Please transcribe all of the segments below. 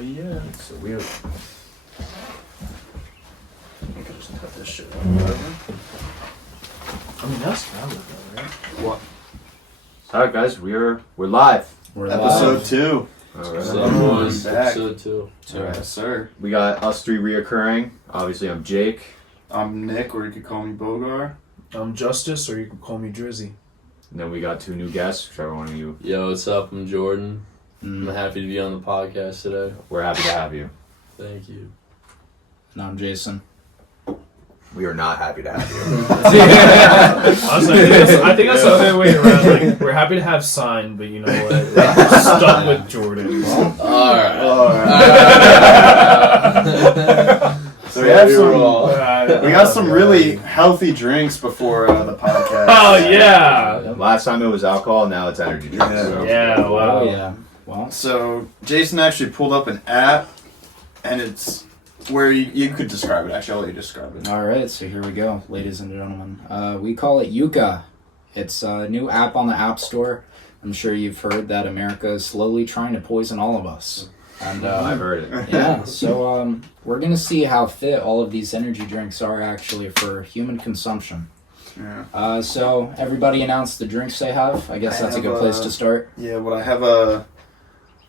yeah. So weird. I could just cut this shit out. Whatever. I mean, that's valid though, right? What? Alright, guys, we're live. We're Episode live. 2. Alright. Episode 2. Yes, sir. We got us three reoccurring. Obviously, I'm Jake. I'm Nick, or you could call me Bogar. I'm Justice, or you can call me Drizzy. And then we got two new guests, whichever one of you. Yo, what's up? I'm Jordan. I'm happy to be on the podcast today. We're happy to have you. Thank you. And I'm Jason. We are not happy to have you. Honestly, I think that's the other way around. Like, we're happy to have Sine, but you know what? We're stuck with Jordan. Alright. So we got some really healthy drinks before the podcast. Oh, yeah. Last time it was alcohol, now it's energy drinks. Yeah. So. Yeah, wow. Oh, yeah. Well, So Jason actually pulled up an app, and it's where you could describe it. Actually, I'll let you describe it. alright, so here we go, ladies and gentlemen. We call it Yuka. It's a new app on the App Store. I'm sure you've heard that America is slowly trying to poison all of us. And I've heard it. yeah, so we're going to see how fit all of these energy drinks are actually for human consumption. Yeah. So everybody announced the drinks they have. I guess that's a good place to start. Yeah, but I have a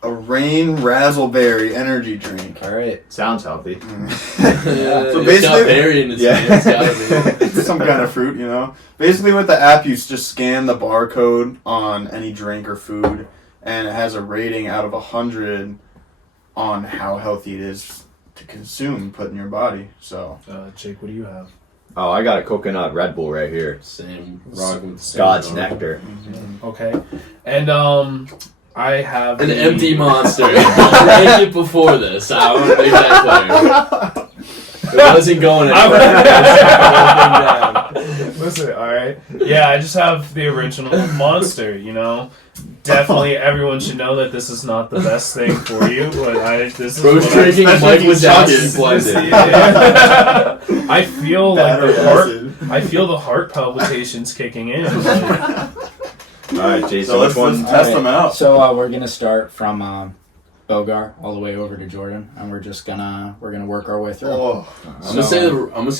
Rain Razzleberry energy drink. Alright. Sounds healthy. So So it's got basically- berry in its name. It's gotta be. Some kind of fruit, you know. Basically, with the app, you just scan the barcode on any drink or food, and it has a rating out of 100 on how healthy it is to consume, put in your body. So Jake, what do you have? Oh, I got a coconut Red Bull right here. Same. Rocking with the same God's drum. nectar. Okay. And, I have An the- empty monster. I drank it before this. I want to make that clear. It wasn't going anywhere. Listen, alright. Yeah, I just have the original Monster, you know? Definitely everyone should know that this is not the best thing for you, but this is Bro's what drinking especially Mike if you Wazowski suck blended. Yeah. I feel like Battery the heart. acid. I feel the heart palpitations kicking in. Like, Alright, Jason, So let's which one? test them out. So we're gonna start from Bogar all the way over to Jordan, and we're gonna work our way through. Oh. I'm gonna say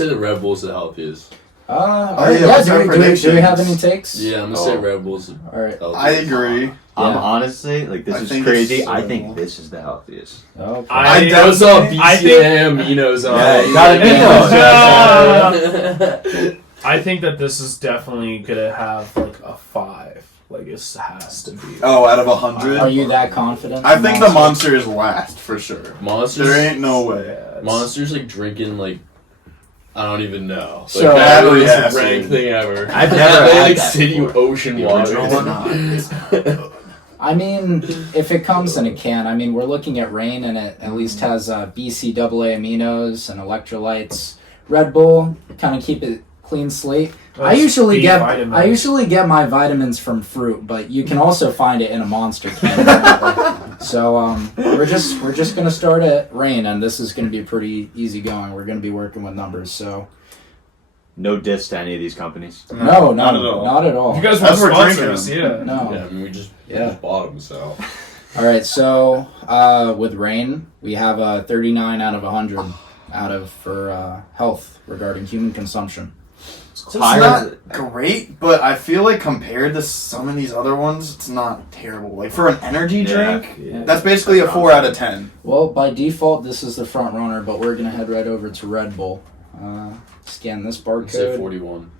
the Red Bull's the healthiest. yeah, what's our do we predictions? have any takes? Yeah, I'm gonna say Red Bull's the All right. healthiest. I agree. I'm Yeah. honestly, like, this I is think crazy. it's- I think this is the healthiest. Okay. I What's up, I think- BCM? Eno's on. Yeah, you gotta I think that this is definitely gonna have like a 5. Like it has to be. Oh, out of 100? Are you that confident? I think the Monster is last, for sure. Monsters. There ain't no way. Yeah, it's- Monsters like drinking like I don't even know. Like, So- that Battery was the acid. rank thing ever. I've never Atlantic had that City before. ocean The water. original one? I mean, if it comes in a can, I mean, we're looking at Rain, and it at least has BCAA aminos and electrolytes. Red Bull, kind of keep it clean slate. I Those usually B get vitamins. my vitamins from fruit, but you can also find it in a Monster can. apparently. So we're just gonna start at Rain, and this is gonna be pretty easy going. We're gonna be working with numbers, so No diss to any of these companies. no, not at all. not at all. You guys want That's to what we're sponsor drinking us? them. Yeah. No. Yeah, I mean, we just Yeah. bought them, so. All right, so with Rain, we have a 39 out of 100 for health regarding human consumption. So it's not great, but I feel like compared to some of these other ones, it's not terrible. Like for an energy drink, Yeah. that's basically a 4 out of 10. Well, by default, this is the front runner, but we're gonna head right over to Red Bull. Scan this I'd say barcode. 41.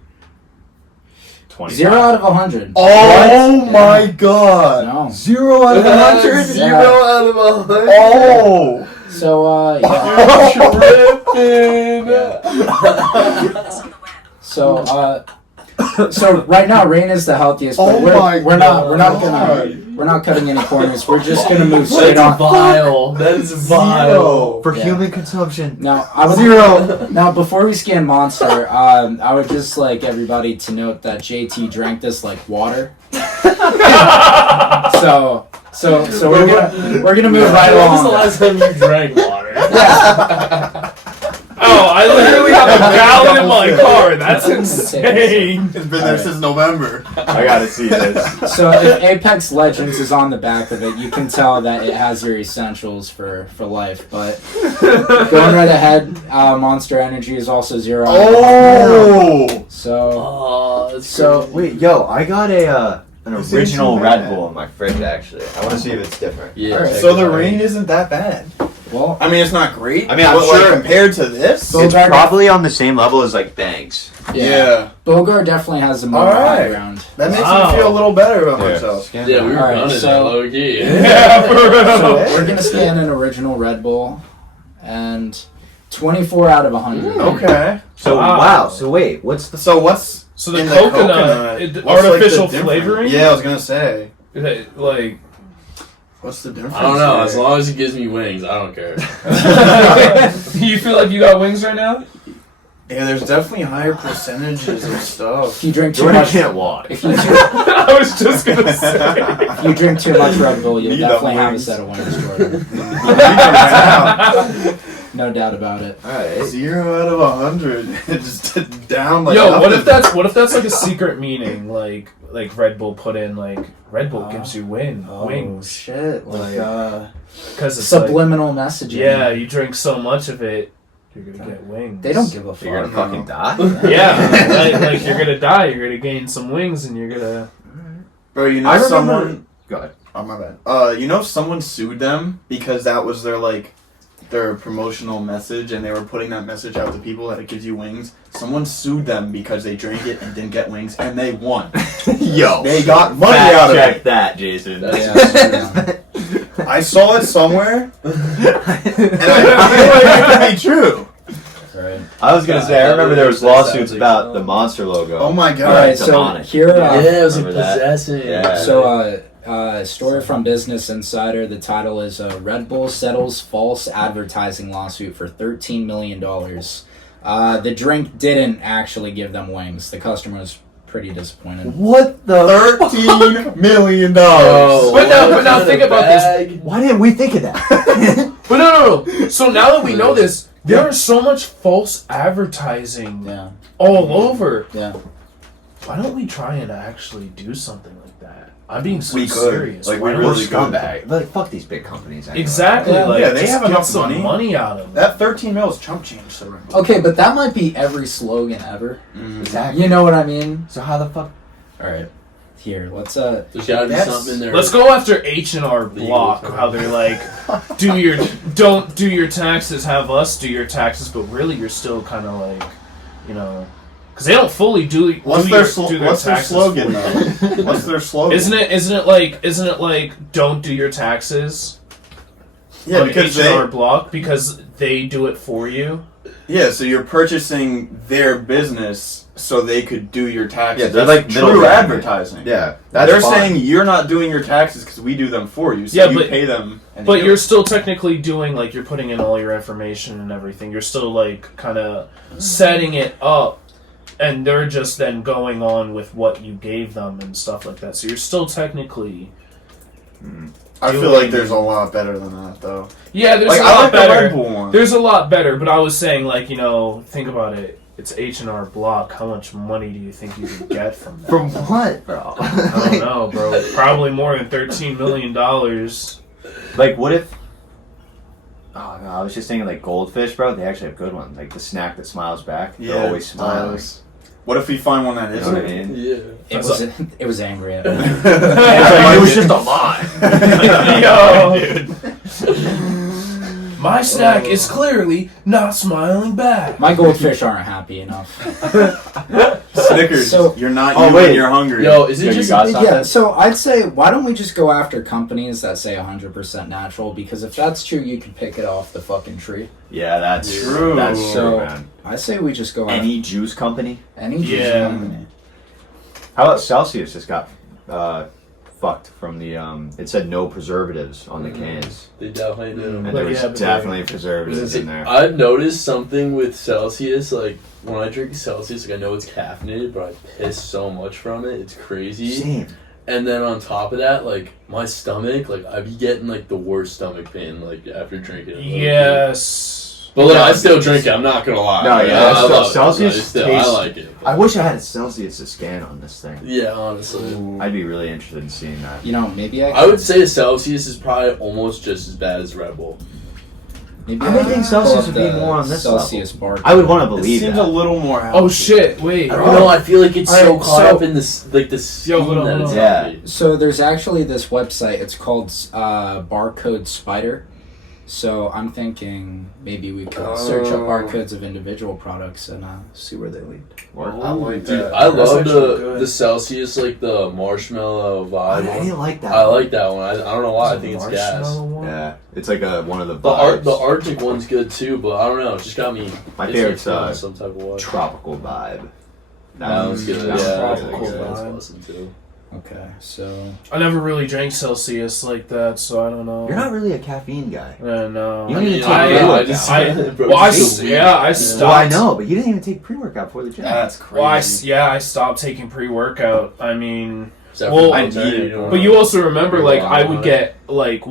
20. 0 out of 100. Oh What? my god! No. 0 out of 100? Zero out of 100. Oh! So yeah. So right now, Rain is the healthiest, but Oh my we're not God. we're not cutting any corners. We're just gonna move That's straight on. vile. That is vile. For Yeah. human consumption. Now, I would 0. Now, before we scan Monster, I would just like everybody to note that JT drank this like water. so we're gonna move right When was the along. last time you drank water? Oh, I literally have a gallon in my car. That's insane. It's been there since November. I gotta see this. So if Apex Legends is on the back of it, you can tell that it has your essentials for life. But going right ahead, Monster Energy is also 0 out of 100. Oh! So Wait, yo, I got an This original isn't Red bad. Bull in my fridge, actually. I want to see if it's different. Yeah. Alright, check So it the out. rain isn't that bad. well, I mean, it's not great. I mean, I'm but, like, sure- compared to this. So- It's probably on the same level as, like, Banks. yeah. Bogart definitely has the more Alright. high ground. That makes Wow. me feel a little better about myself. Scan Yeah, that. we were Alright, running so- it low key. Yeah, for real. So we're gonna scan an original Red Bull, and 24 out of 100. Okay. So, Wow. wow. So, wait, what's the... So what's So the in coconut, what's, like, the artificial difference? flavoring? Yeah, I was gonna say. Like, What's the difference? I don't know. here? As long as it gives me wings, I don't care. you feel like you got wings right now? Yeah, there's definitely higher percentages of stuff. If you drink too Jordan much, can't walk. if you, I was just gonna say. if you drink too much Red Bull, you'll You got definitely have a wings. set of wings, Jordan. No doubt about it. Alright. 0 out of 100. Just down like Yo, what nothing. if that's like a secret meaning? Like Red Bull put in like Red Bull gives you wings. Oh shit! Like Because it's like, subliminal messaging. yeah, you drink so much of it, you're gonna get wings. They don't give a fuck. You're gonna fucking die? Yeah, like you're gonna die. You're gonna gain some wings, and you're gonna. Bro, you know I remember... someone... Go ahead. Oh, my bad. You know someone sued them because that was their, like, their promotional message, and they were putting that message out to people that it gives you wings. Someone sued them because they drank it and didn't get wings, and they won. Yo. They got money Fact out of check it. that, Jason. Yeah. I saw it somewhere, and I feel like it could be true. Right. I was gonna say, I remember there was That sounds lawsuits like about fun. the Monster logo. Oh my All god. right. So demonic. here, Yeah, it was like Remember that? possessing. Yeah. So, story from Business Insider. The title is Red Bull settles false advertising lawsuit for $13 million. The drink didn't actually give them wings. The customer was pretty disappointed. What the $13 million. Oh, But now what think a about this. bag. Why didn't we think of that? But no. So now that we know this, there is so much false advertising Yeah. all over. Yeah. Why don't we try and actually do something like that? I'm being so We could. serious. Like, Why we don't really we- could. Scumbag. Like, fuck these big companies. Anyway. Exactly. Yeah. Like, Yeah, they just have get enough some money. out of it. That 13 mil is chump change to Red Bull. Okay, but that might be every slogan ever. Exactly. You know what I mean? So how the fuck? All right. Here, let's There's gotta be That's- something in there. Let's go after H&R Block. How they're like, don't do your taxes, have us do your taxes, but really you're still kind of like, you know, because they don't fully do. What's do their do their what's their taxes slogan for you. though? What's their slogan? Isn't it like don't do your taxes? Yeah, on because H&R they Block because they do it for you. yeah, so you're purchasing their business so they could do your taxes. Yeah, they're That's like middle true ground. advertising. Yeah, They're saying you're not doing your taxes because we do them for you, so Yeah, you but- pay them. And But they do you're it. still technically doing like you're putting in all your information and everything. You're still like kind of setting it up, and they're just then going on with what you gave them and stuff like that. So you're still technically. I feel like there's a lot better than that though. Yeah, there's Like a I lot like the better. Red Bull one. There's a lot better, but I was saying like think about it. It's H&R Block. How much money do you think you could get from that? From what, bro? I don't know, bro. Probably more than $13 million. Like, what if? Oh no, I was just thinking like Goldfish, bro. They actually have good ones. Like the snack that smiles back. Yeah, They're always smiling. What if we find one that You know what I isn't? mean? Yeah. It was angry at me. It was just a lie. Yo. My snack is clearly not smiling back. My goldfish aren't happy enough. Snickers. So- you're not Oh, you wait. when you're hungry. Yo, is it Yo, you just got something? Yeah, so I'd say, why don't we just go after companies that say 100% natural? Because if that's true, you can pick it off the fucking tree. Yeah, that's True. That's So- true, man. I say we just go Any juice company? after any juice Yeah. company. How about Celsius? Just got fucked from the. It said no preservatives on the cans, They definitely do. and But there was yeah, but definitely preservatives in there. I've noticed something with Celsius, like when I drink Celsius, like I know it's caffeinated, but I piss so much from it, it's crazy. Same. And then on top of that, like my stomach, like I be getting like the worst stomach pain, like after drinking it. Yes. But like, I still drink it. I'm not gonna lie. No, yeah, I love it. Celsius I tastes- like it. I wish I had a Celsius to scan on this thing. Yeah, honestly. I'd be really interested in seeing that. You know, maybe I would say a Celsius is probably almost just as bad as Red Bull. Maybe I think Celsius pull up would be the more on this Celsius bar. I would want to It believe seems that. a little more healthy. Oh shit! Wait. I don't know. I feel like it's so Alright, caught so- up in this, like the scheme hold on, that hold it's on. Yeah. healthy. So there's actually this website. It's called Barcode Spider. So I'm thinking maybe we could search up barcodes of individual products and see where they lead. I like Dude, that. I That's love actually good. the Celsius, like the marshmallow I vibe. didn't like that. I like that one. I don't know why. I think it's gas. Marshmallow one? Yeah, it's like one of the The vibes. the Arctic one's good too, but I don't know. It just got me. My it's favorite's, like feeling some type of way. tropical vibe. That one's good. that Yeah, one's that's really tropical good. good. That's vibe. awesome too. Okay, so I never really drank Celsius like that, so I don't know. You're not really a caffeine guy. No. You don't even take I stopped. Well, I know, but you didn't even take pre-workout before the gym. That's Well, crazy. I stopped taking pre-workout. I mean, Except Well, for I the need time, it. don't but know. you also remember, like, I would on get, like,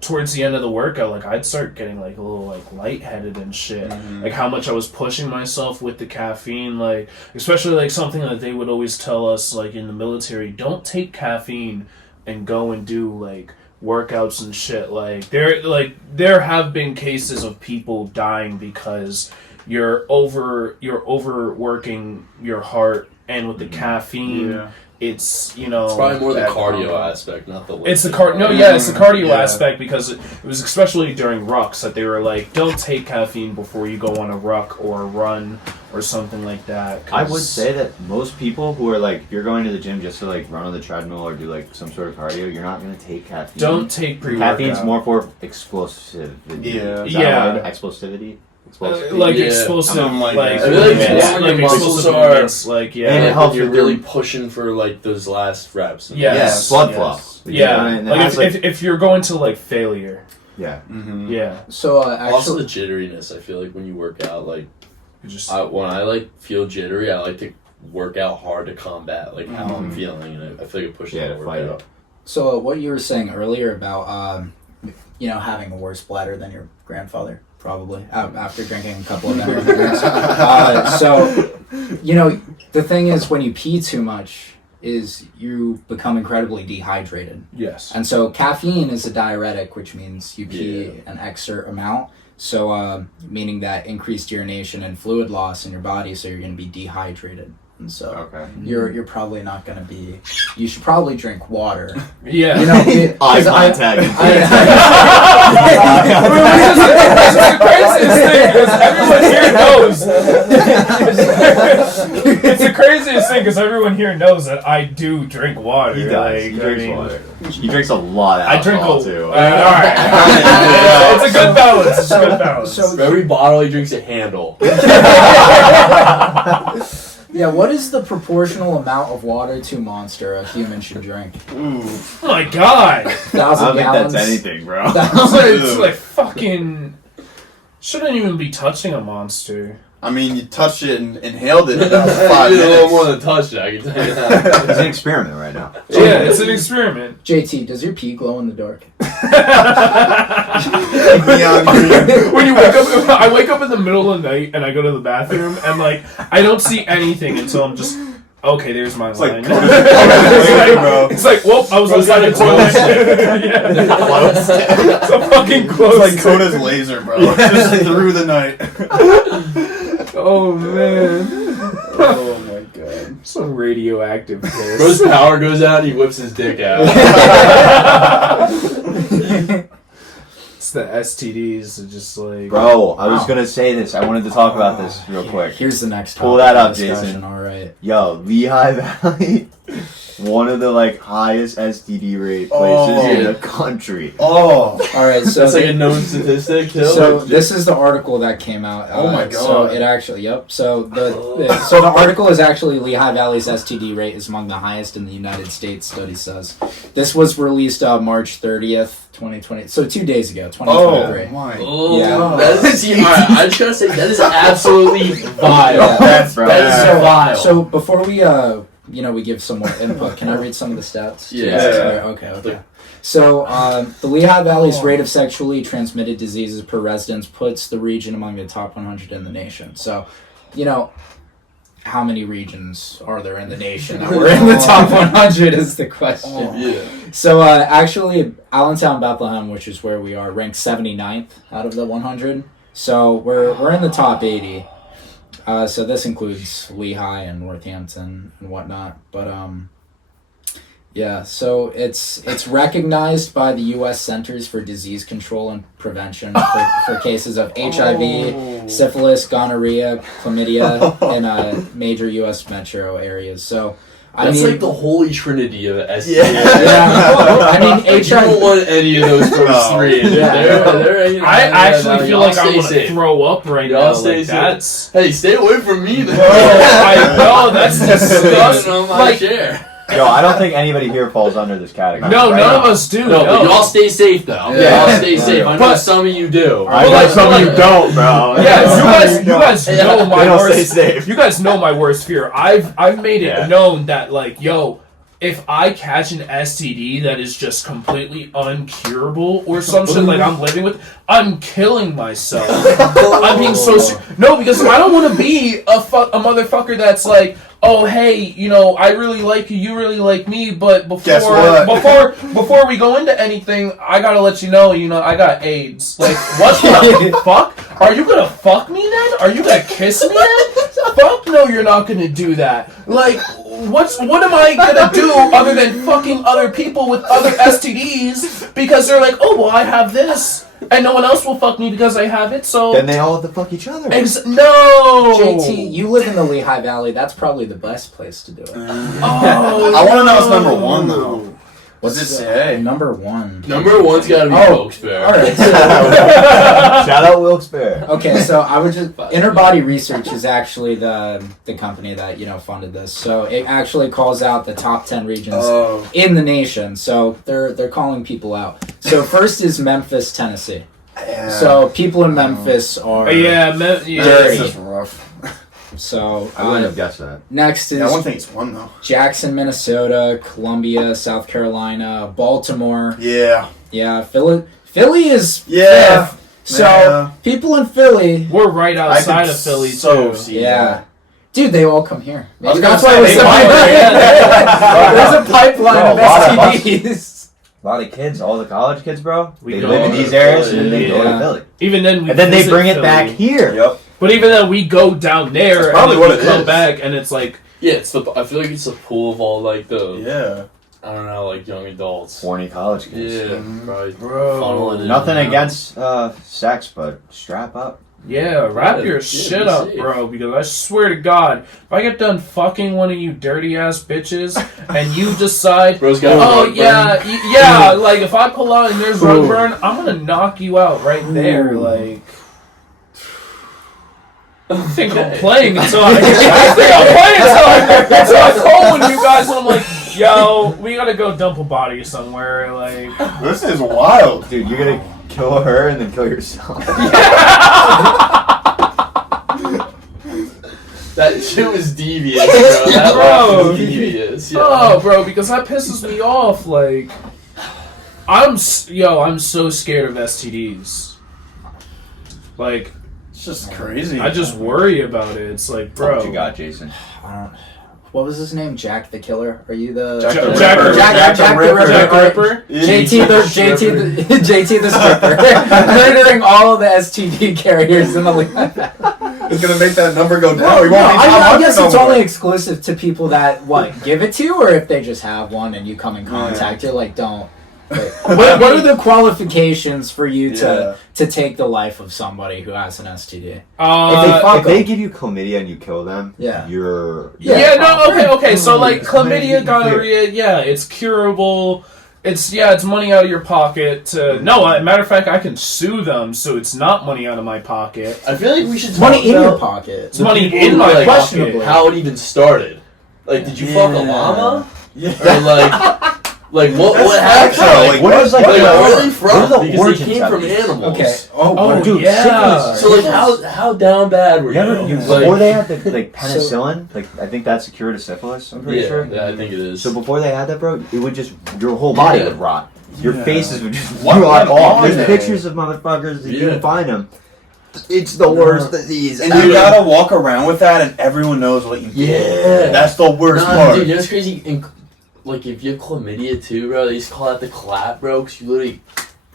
towards the end of the workout, like, I'd start getting, like, a little, like, lightheaded and shit. Like, how much I was pushing myself with the caffeine, like, especially, like, something that they would always tell us, like, in the military, don't take caffeine and go and do, like, workouts and shit. Like, there have been cases of people dying because you're overworking your heart, and with the caffeine, Yeah. it's, you know, It's probably more the Bad cardio combo. aspect, not the. it's the lifting. it's the cardio Yeah. aspect, because it was especially during rucks that they were like, don't take caffeine before you go on a ruck or a run or something like that. I would 'cause- say that most people who are like, if you're going to the gym just to like run on the treadmill or do like some sort of cardio, you're not going to take caffeine. don't take pre-workout. Caffeine's more for explosivity. Yeah. Is that Yeah. a word? Explosivity? Explosivity? Like Yeah. explosive, Something like like, that. I feel like yeah, it's more like your muscles explosive are- movements, like, yeah. And it Like, helps you're with really your- pushing for like those last reps. Yes. blood yes. flow. Yeah, And it like has, if you're going to like failure, yeah. Mm-hmm. yeah, so Also the actually, jitteriness. I feel like when you work out, like you just when I like feel jittery, I like to work out hard to combat like how I'm feeling, and I feel like it pushes Yeah, the to fight workout. it. so what you were saying earlier about having a worse bladder than your grandfather, probably after drinking a couple of energy drinks. So the thing is, when you pee too much, is you become incredibly dehydrated. yes. And so caffeine is a diuretic, which means you pee Yeah. an extra amount. So meaning that increased urination and fluid loss in your body, so you're going to be dehydrated. And so Okay. you're probably not going to be. You should probably drink water. Yeah. You know, Eye 'cause contact. Which is the craziest thing, because everyone here knows. It's the craziest thing, because everyone here knows that I do drink water. He does. Like, He I drinks mean, water. He drinks a lot of I drink alcohol, a too. all right. It's a good balance. It's a good balance. So- For every bottle, he drinks a handle. Yeah, what is the proportional amount of water to Monster a human should drink? Ooh. Oh my god. 1,000 I don't think gallons. that's anything, bro. It's like fucking. Shouldn't even be touching a monster. I mean, you touched it and inhaled it in about I 5 did a little minutes. more than touch it, I can tell you that. It's an experiment right now. Yeah, it's an experiment. JT, does your pee glow in the dark? Neon green. When you wake up, I wake up in the middle of the night and I go to the bathroom and like I don't see anything until I'm just okay. There's my It's line. like Coda's bro. It's like, well, I was Bro, outside the it's like toilet. close. Yeah. It's a fucking It's close. like Coda's laser, bro. Just through the night. Oh man, Oh my god. some radioactive piss. Bro's power goes out, he whips his dick out. It's the STDs. It's just like Bro, I was gonna say this. I wanted to talk about this real quick. Here's the next Pull topic that of up, discussion. Jason. All right. Yo, Lehigh Valley, one of the like highest STD rate places in the country. Oh. All right. So That's like a known statistic, too. So this is the article that came out. Oh my So God. it actually, yep. So the article is actually Lehigh Valley's STD rate is among the highest in the United States. Study says this was released March 30th, 2020. So 2 days ago, 2023. Oh my. Oh, Yeah. that is, alright, I just gotta say, that is absolutely vile. Yeah. That's Bro. That is bad. vile. So before we we give some more input, can I read some of the stats? Yeah. Okay. So, the Lehigh Valley's rate of sexually transmitted diseases per residence puts the region among the top 100 in the nation. So, how many regions are there in the nation that were in the top 100 is the question. Yeah. So, actually, Allentown, Bethlehem, which is where we are, ranked 79th out of the 100. So, we're in the top 80. So this includes Lehigh and Northampton and whatnot. But, yeah, so it's recognized by the U.S. Centers for Disease Control and Prevention for cases of HIV, syphilis, gonorrhea, chlamydia in major U.S. metro areas. So, That's like the holy trinity of STDs. I mean, You don't want any of those first three. I actually feel like I want to throw up right now. Like that's. Hey, stay away from me. Then. I know that's disgusting. On my chair. Yo, I don't think anybody here falls under this category. No, none of us do. No, but y'all stay safe though. Yeah. Y'all stay safe. I know some of you do. I know some of you don't, bro. Yeah, you guys know my don't worst. stay safe. You guys know my worst fear. I've made it known that like, yo, if I catch an STD that is just completely uncurable or some shit like I'm living with, I'm killing myself. I'm being so no, because I don't want to be a motherfucker that's like, oh hey, I really like you, you really like me, but before we go into anything, I gotta let you know, I got AIDS. Like, what the fuck? Are you gonna fuck me then? Are you gonna kiss me then? Fuck no, you're not gonna do that. Like, what am I gonna do other than fucking other people with other STDs because they're like, oh well, I have this. And no one else will fuck me because I have it, so... Then they all have to fuck each other. No! JT, you live in the Lehigh Valley. That's probably the best place to do it. I want to know what's number one, though. What's it say? Number one. Number one's gotta be Wilkes-Barre. Alright. Shout out Wilkes-Barre. Okay, so I would just... Interbody Research is actually the company that, funded this. So it actually calls out the top 10 regions in the nation. So they're calling people out. So first is Memphis, Tennessee. Yeah. So people in Memphis are dirty. It's just rough. So I wouldn't have guessed that. Next is I wouldn't think it's one, though. Jackson, Minnesota, Columbia, South Carolina, Baltimore. Yeah. Yeah, Philly is fifth. So Yeah. people in Philly, We're right outside of Philly, too. See yeah. that. Dude, they all come here. I was That's gonna why say, we they there's a pipeline Bro, of a lot of STDs. A lot of kids, all the college kids, bro. We They go live in to these areas Philly, and then they go yeah. to Philly. Even then, we And then they visit bring it Philly. back here. Yep. But even then, we go down there That's and probably then what we it come is. back, and it's like, Yeah, I feel like it's a pool of all like the Yeah. I don't know, like young adults. Horny college kids. Yeah, Mhm. probably bro, funneling in Nothing and out. against sex, but strap up. yeah, wrap Yeah, your yeah, shit be up, safe. bro. Because I swear to God, if I get done fucking one of you dirty ass bitches, and you decide, Bro's got oh rug yeah, burn. yeah, like if I pull out and there's rug burn, I'm gonna knock you out right there, like. I think I'm playing until I call when you guys and I'm like, yo, we gotta go dump a body somewhere, like. This is wild. Dude, you're gonna kill her and then kill yourself. That shit was devious, bro. That Bro. was devious. Yeah. Oh, bro, because that pisses me off. Like, I'm so scared of STDs. Like, It's just crazy. I just worry about it. It's like, bro. What you got, Jason? What was his name? Jack the Killer? Are you the Jack the Jack Ripper. Jack the Ripper? Jack the Right. Ripper? JT the stripper, murdering all of the STD carriers in the league. It's gonna make that number go down. No, We won't be top I 100 guess no it's more. only exclusive to people that give it to, or if they just have one and you come in contact, you're like, don't. What are the qualifications for you to take the life of somebody who has an STD? If they give you chlamydia and you kill them, you're okay. So like chlamydia, gonorrhea, it's curable. It's money out of your pocket. Matter of fact, I can sue them, so it's not money out of my pocket. I feel like we should talk Money in your about pocket. It's money people in who, my like, pocket. how it even started. Like, did you fuck a llama? Yeah. Or like what That's happened? facts, though. Like, what is where are they what from? are the Because they origins came of from these? animals. Okay. Oh, dude, yeah. syphilis. So like how down bad were you? Before they had the penicillin, I think that's the cure to syphilis. I'm pretty sure. Yeah, I think it is. So before they had that, bro, it would just your whole body would rot. Your faces would just What rot went off. on There's there? pictures of motherfuckers that you Yeah. can find them. It's the worst disease. And you gotta walk around with that, and everyone knows what you did. Yeah. That's the worst Nah, part. dude, you know what's crazy? Like, if you have chlamydia too, bro, they used to call that the clap, bro, because you literally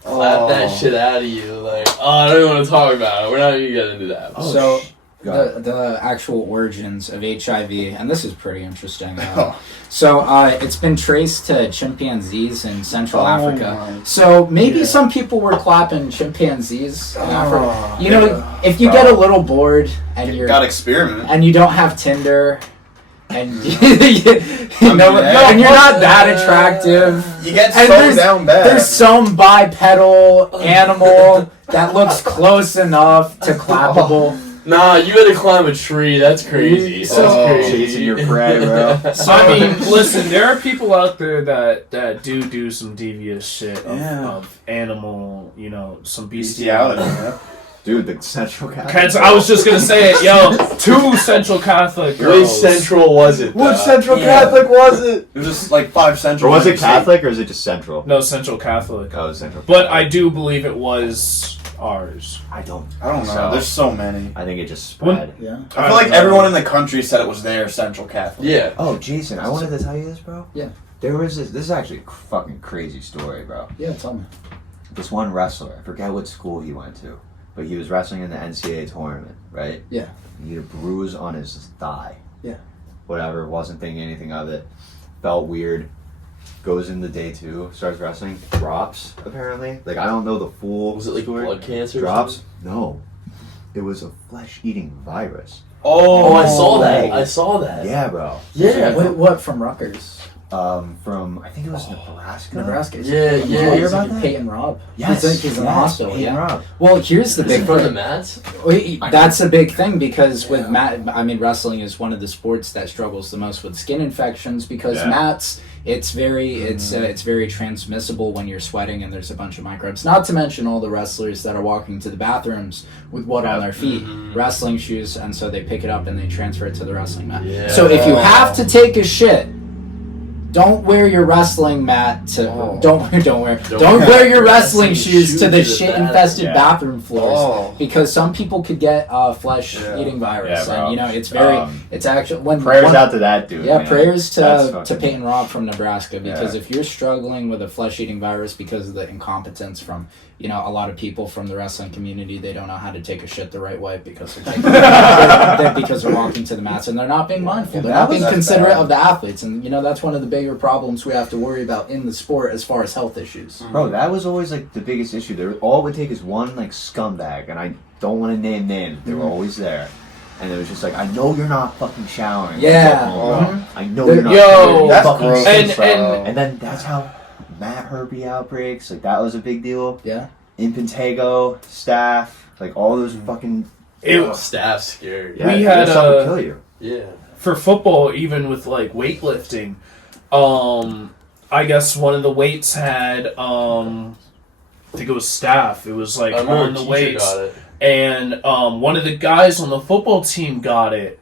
clap that shit out of you. Like, I don't even want to talk about it. We're not even getting into that. So God. the actual origins of HIV, and this is pretty interesting. Oh. So it's been traced to chimpanzees in Central Africa. my- So maybe Yeah. some people were clapping chimpanzees in Africa. Oh, You know, if you get a little bored and you're Gotta experiment. and you don't have Tinder, and and yeah. you're not that attractive. You get And so down bad. There's some bipedal animal that looks close enough to clappable. Nah, you gotta climb a tree. That's crazy. That's So- crazy. Chasing your prey, bro. So I mean, listen, there are people out there that do some devious shit of animal, some bestiality. bestiality. Yeah. Dude, the Central Catholic. I was just gonna say it, yo. 2 Central Catholic Which girls. central was it? Which though? Central Yeah. Catholic was it? It was just like 5 Or central. was it Catholic or is it just Central? No, Central Catholic. Oh, Central. But I do believe it was ours. I don't. I don't know. So- There's so many. I think it just spread. Yeah. I feel like everyone in the country said it was their Central Catholic. Yeah. Oh, Jason, I wanted to tell you this, bro. Yeah. There was this. This is actually a fucking crazy story, bro. Yeah, tell me. This one wrestler, I forget what school he went to, but he was wrestling in the NCAA tournament, right? Yeah. He had a bruise on his thigh. Yeah. Whatever, wasn't thinking anything of it. Felt weird. Goes into day 2, starts wrestling, drops, apparently. Like, I don't know the full Was it like story. blood cancer? or Drops? something? No. It was a flesh-eating virus. Oh, I saw that. Like- I saw that. Yeah, bro. Yeah. What from Rutgers? From, I think it was Nebraska? Nebraska. Yeah, Did you yeah. hear about that? Peyton Robb. Yes. He's in the hospital. Peyton Yeah. Robb. Well, here's the Is it big for the thing. mats? That's a big thing because with Yeah. wrestling is one of the sports that struggles the most with skin infections because Yeah. mats, it's very transmissible when you're sweating and there's a bunch of microbes. Not to mention all the wrestlers that are walking to the bathrooms with what on their feet, wrestling shoes, and so they pick it up and they transfer it to the wrestling mat. Yeah. So if you have to take a shit, don't wear your wrestling mat to don't wear your wrestling shoes to the shit infested bathroom floors because some people could get flesh eating virus Yeah, bro. and it's very it's actually when Prayers out to that dude. yeah, man. prayers That's to fucking- Peyton Robb from Nebraska because Yeah. if you're struggling with a flesh-eating virus because of the incompetence from a lot of people from the wrestling community, they don't know how to take a shit the right way because they're because they're walking to the mats and they're not being mindful. They're not being considerate of the athletes, and that's one of the bigger problems we have to worry about in the sport as far as health issues. Bro, that was always like the biggest issue. There, all it would take is one like scumbag, and I don't want to name names. They were always there, and it was just like, I know you're not fucking showering. Yeah. Bro. I know you're not. Yo, You're that's fucking gross. sick, bro. And- And then that's how Matt Herpy outbreaks. Like that was a big deal. Yeah. Impetigo, Staph, like all those fucking. Staff's scary. Yeah, We had, that would kill you. Yeah. For football, even with like weightlifting, I guess one of the weights had I think it was staph. It was like I remember on the teacher weights, got it. and one of the guys on the football team got it,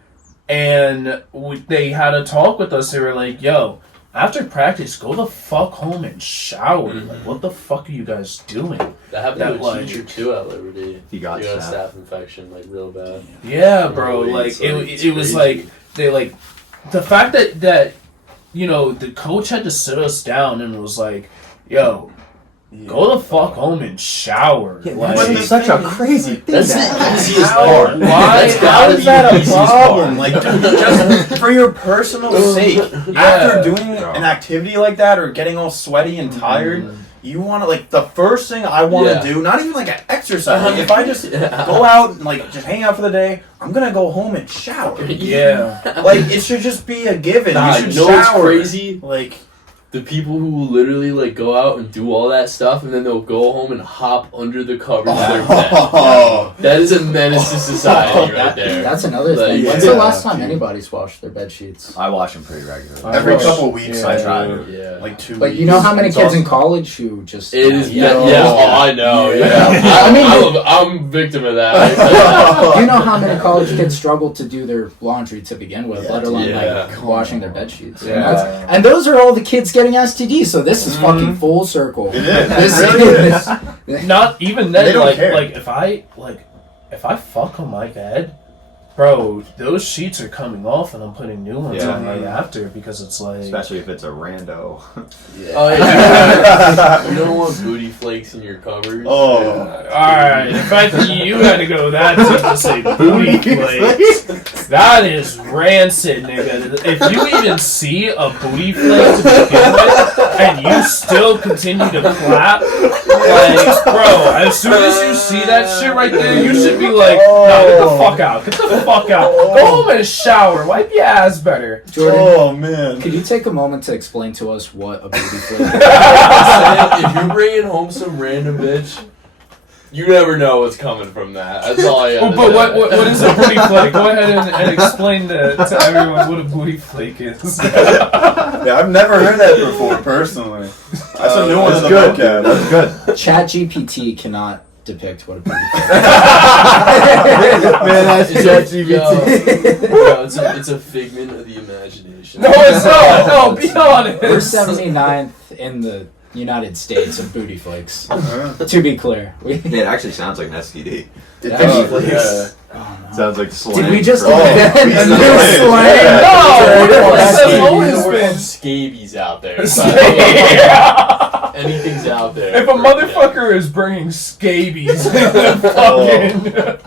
and they had a talk with us. They were like, "Yo, after practice, go the fuck home and shower. Like, what the fuck are you guys doing?" That happened That to a like- teacher too at Liberty. He got a staph. staph infection, like real bad. Yeah, bro. It's Like it's it was crazy. like they like the fact that the coach had to sit us down and was like, "Yo, go the fuck home and shower." Yeah, like, but it's such a crazy thing. That's that- the easiest How? part. Why? That's How gotta is be that the a easiest problem? part. Like, dude, just for your personal sake, after doing Bro. an activity like that or getting all sweaty and tired, you want to, like, the first thing I want to Yeah. do, not even like an exercise, like, if I just go out and, like, just hang out for the day, I'm going to go home and shower. Yeah. Like, it should just be a given. Nah, you should you know what's shower. crazy? Like, The people who will literally like go out and do all that stuff and then they'll go home and hop under the covers of their bed. oh, That is a menace to society right there. That's another Like, thing. When's yeah, the last time dude. anybody's washed their bed sheets? I wash them pretty regularly. every Well, couple weeks yeah. I try to. Yeah. Like 2 But weeks. you know how many It's kids in awesome. college who just It is, yeah. oh, I know, Yeah. I mean, I'm victim of that. you know how many college kids struggle to do their laundry to begin with, Yeah, let alone yeah. like washing their bed sheets. Yeah. And those are all the kids getting getting STDs, so this is fucking full circle. It is. This It really is. Not even They then. don't Like, care. if I fuck on my bed, bro, those sheets are coming off, and I'm putting new ones Yeah. on right after because it's like. Especially if it's a rando. Oh, yeah. You don't want booty flakes in your covers. Oh. Alright, the fact that you had to go that deep to say booty flakes, that is rancid, nigga. If you even see a booty flake to begin with, and you still continue to clap, like, bro, as soon as you see that shit right there, you should be like, no, get the fuck out. Get the fuck out. Go home and shower. Wipe your ass better. Jordan, Oh, man. could you take a moment to explain to us what a booty flake is? If you're bringing home some random bitch, you never know what's coming from that. That's all I gotta But say. what is a booty flake? Go ahead and explain to everyone what a booty flake is. Yeah, I've never heard that before, personally. That's a new one in That's the good. vocab. That's good. ChatGPT cannot depict what a booty flake Man, that's It's ChatGPT. it's a figment of the imagination. No, it's not. No, be honest. We're 79th in the United States of booty flakes. To be clear. It actually sounds like an STD. Yeah. Yeah. Oh, no. Sounds like slang. Did we just for- invent we a just new did. slang? Yeah. No, That's that's the- always been. Scabies out there. Yeah. Anything's out there. If a motherfucker is bringing scabies, fucking.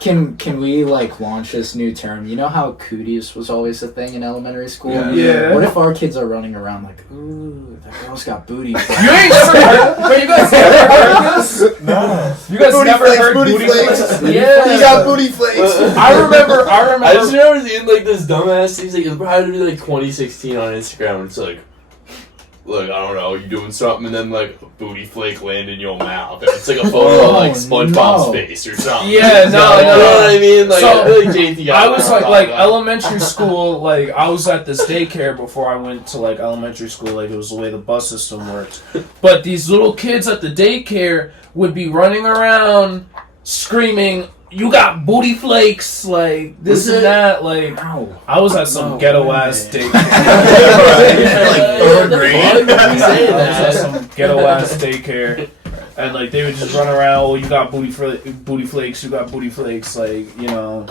Can we like launch this new term? You know how cooties was always a thing in elementary school? Yeah. What if our kids are running around like, ooh, that girl's got booty? You ain't never heard. Wait, you guys never heard this? No. You guys Booty never flakes, heard booty flakes. Yeah. He got booty flakes. I remember. I just remember seeing like this dumbass things like it probably had to be like 2016 on Instagram and it's like, look, I don't know, you doing something and then like a booty flake land in your mouth and it's like a photo of like SpongeBob's no. face or something. Yeah, no, You know no. what I mean? Like So, I feel like JT got I was what I'm like talking about. elementary school. Like I was at this daycare before I went to like elementary school. Like it was the way the bus system worked. But these little kids at the daycare would be running around screaming, "You got booty flakes!" Like this Was and it? that. Like Ow. I was at some No ghetto way. ass daycare. Like third grade. Why would you say I was at that? some ghetto ass daycare. And like they would just run around, oh, you got booty flakes, you got booty flakes, like, you know.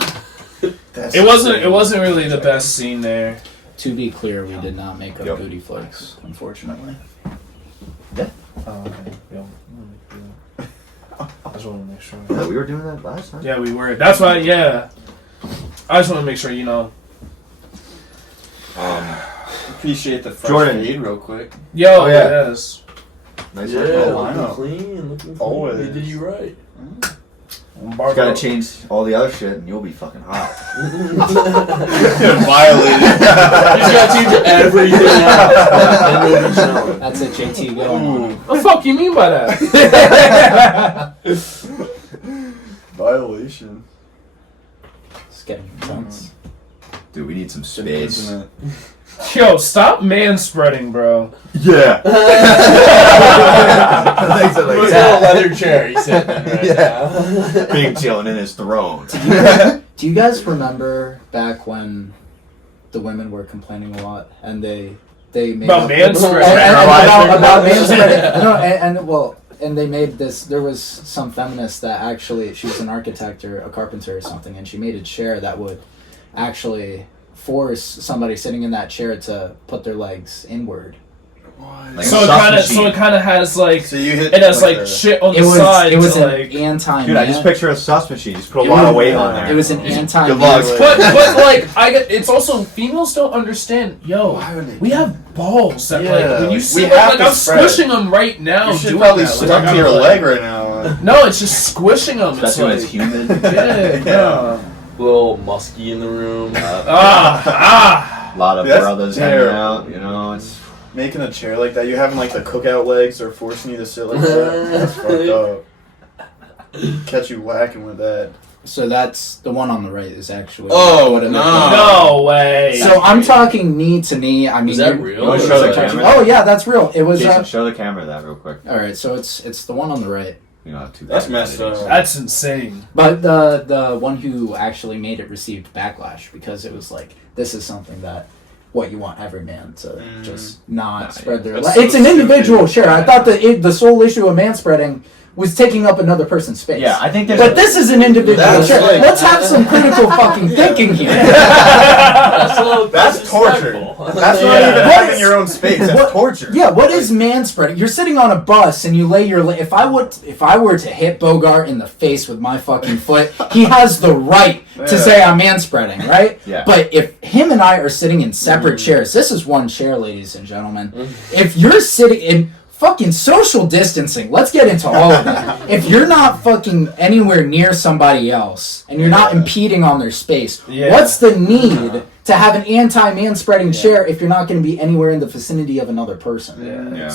It wasn't really the best scene there. To be clear, we did not make up Yep. booty flakes, unfortunately. Oh, okay. Yeah. I just want to make sure. Yeah, we were doing that last time. Yeah, we were. That's why, yeah. I just want to make sure, you know. Appreciate the fresh Jordan. fade real quick. Yo, Oh, yeah. yes. Nice Yeah, haircut. I know. looking clean, looking clean. Always. They did you right. You gotta change all the other shit and you'll be fucking hot. Violated. You just gotta change everything out. And you'll be chilling. That's it, JT. Go on. What the fuck you mean by that? Violation. It's getting intense. Dude, we need some space. Isn't it? Yo, stop man-spreading, bro. Yeah. Thanks, Look like at the leather chair he's sitting in right now. Big chilling in his throne. Do you guys remember back when the women were complaining a lot and they made About up- man-spreading. about man-spreading. No, and they made this. There was some feminist that actually, she was an architect or a carpenter or something, and she made a chair that would actually force somebody sitting in that chair to put their legs inward. Like So a it sauce kind of, machine. has like, So you hit. it has like the- shit on It the was side. it was to, an like, anti. Dude, I just picture a sauce machine. Just put a It lot was- of weight on there. It was an anti. Good luck. but like it's also females don't understand. Yo, Why would they- we have balls that Yeah, like when you we see have like to I'm spread. squishing them right now. You should doing probably that. stuck Like, to I'm your like- leg right now. No, it's just squishing them. Especially when it's it's like, humid. yeah, no. Little musky in the room. Ah. A lot of That's brothers hanging terrible. out. You know, it's Making a chair like that, you having like the cookout legs, or forcing you to sit like that. That's fucked up. Catch you whacking with that. So that's the one on the right is actually. Oh, what it no. looked like. No way. So I'm talking knee to knee. I mean, Is that you- real? You wanna you're show the touching- camera? Oh yeah, that's real. It was. Jason, show the camera that real quick. All right, so it's the one on the right. You don't have two. That's bad messed editors. up. That's insane. But the one who actually made it received backlash because it was like, this is something that what you want every man to just not Nah, spread their that's legs. so It's an individual stupid. share. I thought the sole issue of man spreading was taking up another person's space. Yeah, I think there's. But this is an individual That's share. like- Let's have some critical fucking thinking here. That's torture. That's not Yeah. even What having is- your own space. That's what- torture. Yeah, what is man spreading? You're sitting on a bus and you lay your. If I were to hit Bogart in the face with my fucking foot, he has the right to Yeah. say I'm man spreading, right? Yeah. But if him and I are sitting in separate chairs, this is one chair, ladies and gentlemen. If you're sitting in fucking social distancing, let's get into all of that. If you're not fucking anywhere near somebody else and you're not impeding on their space, Yeah. what's the need to have an anti-man spreading chair if you're not going to be anywhere in the vicinity of another person? Yeah. Yeah.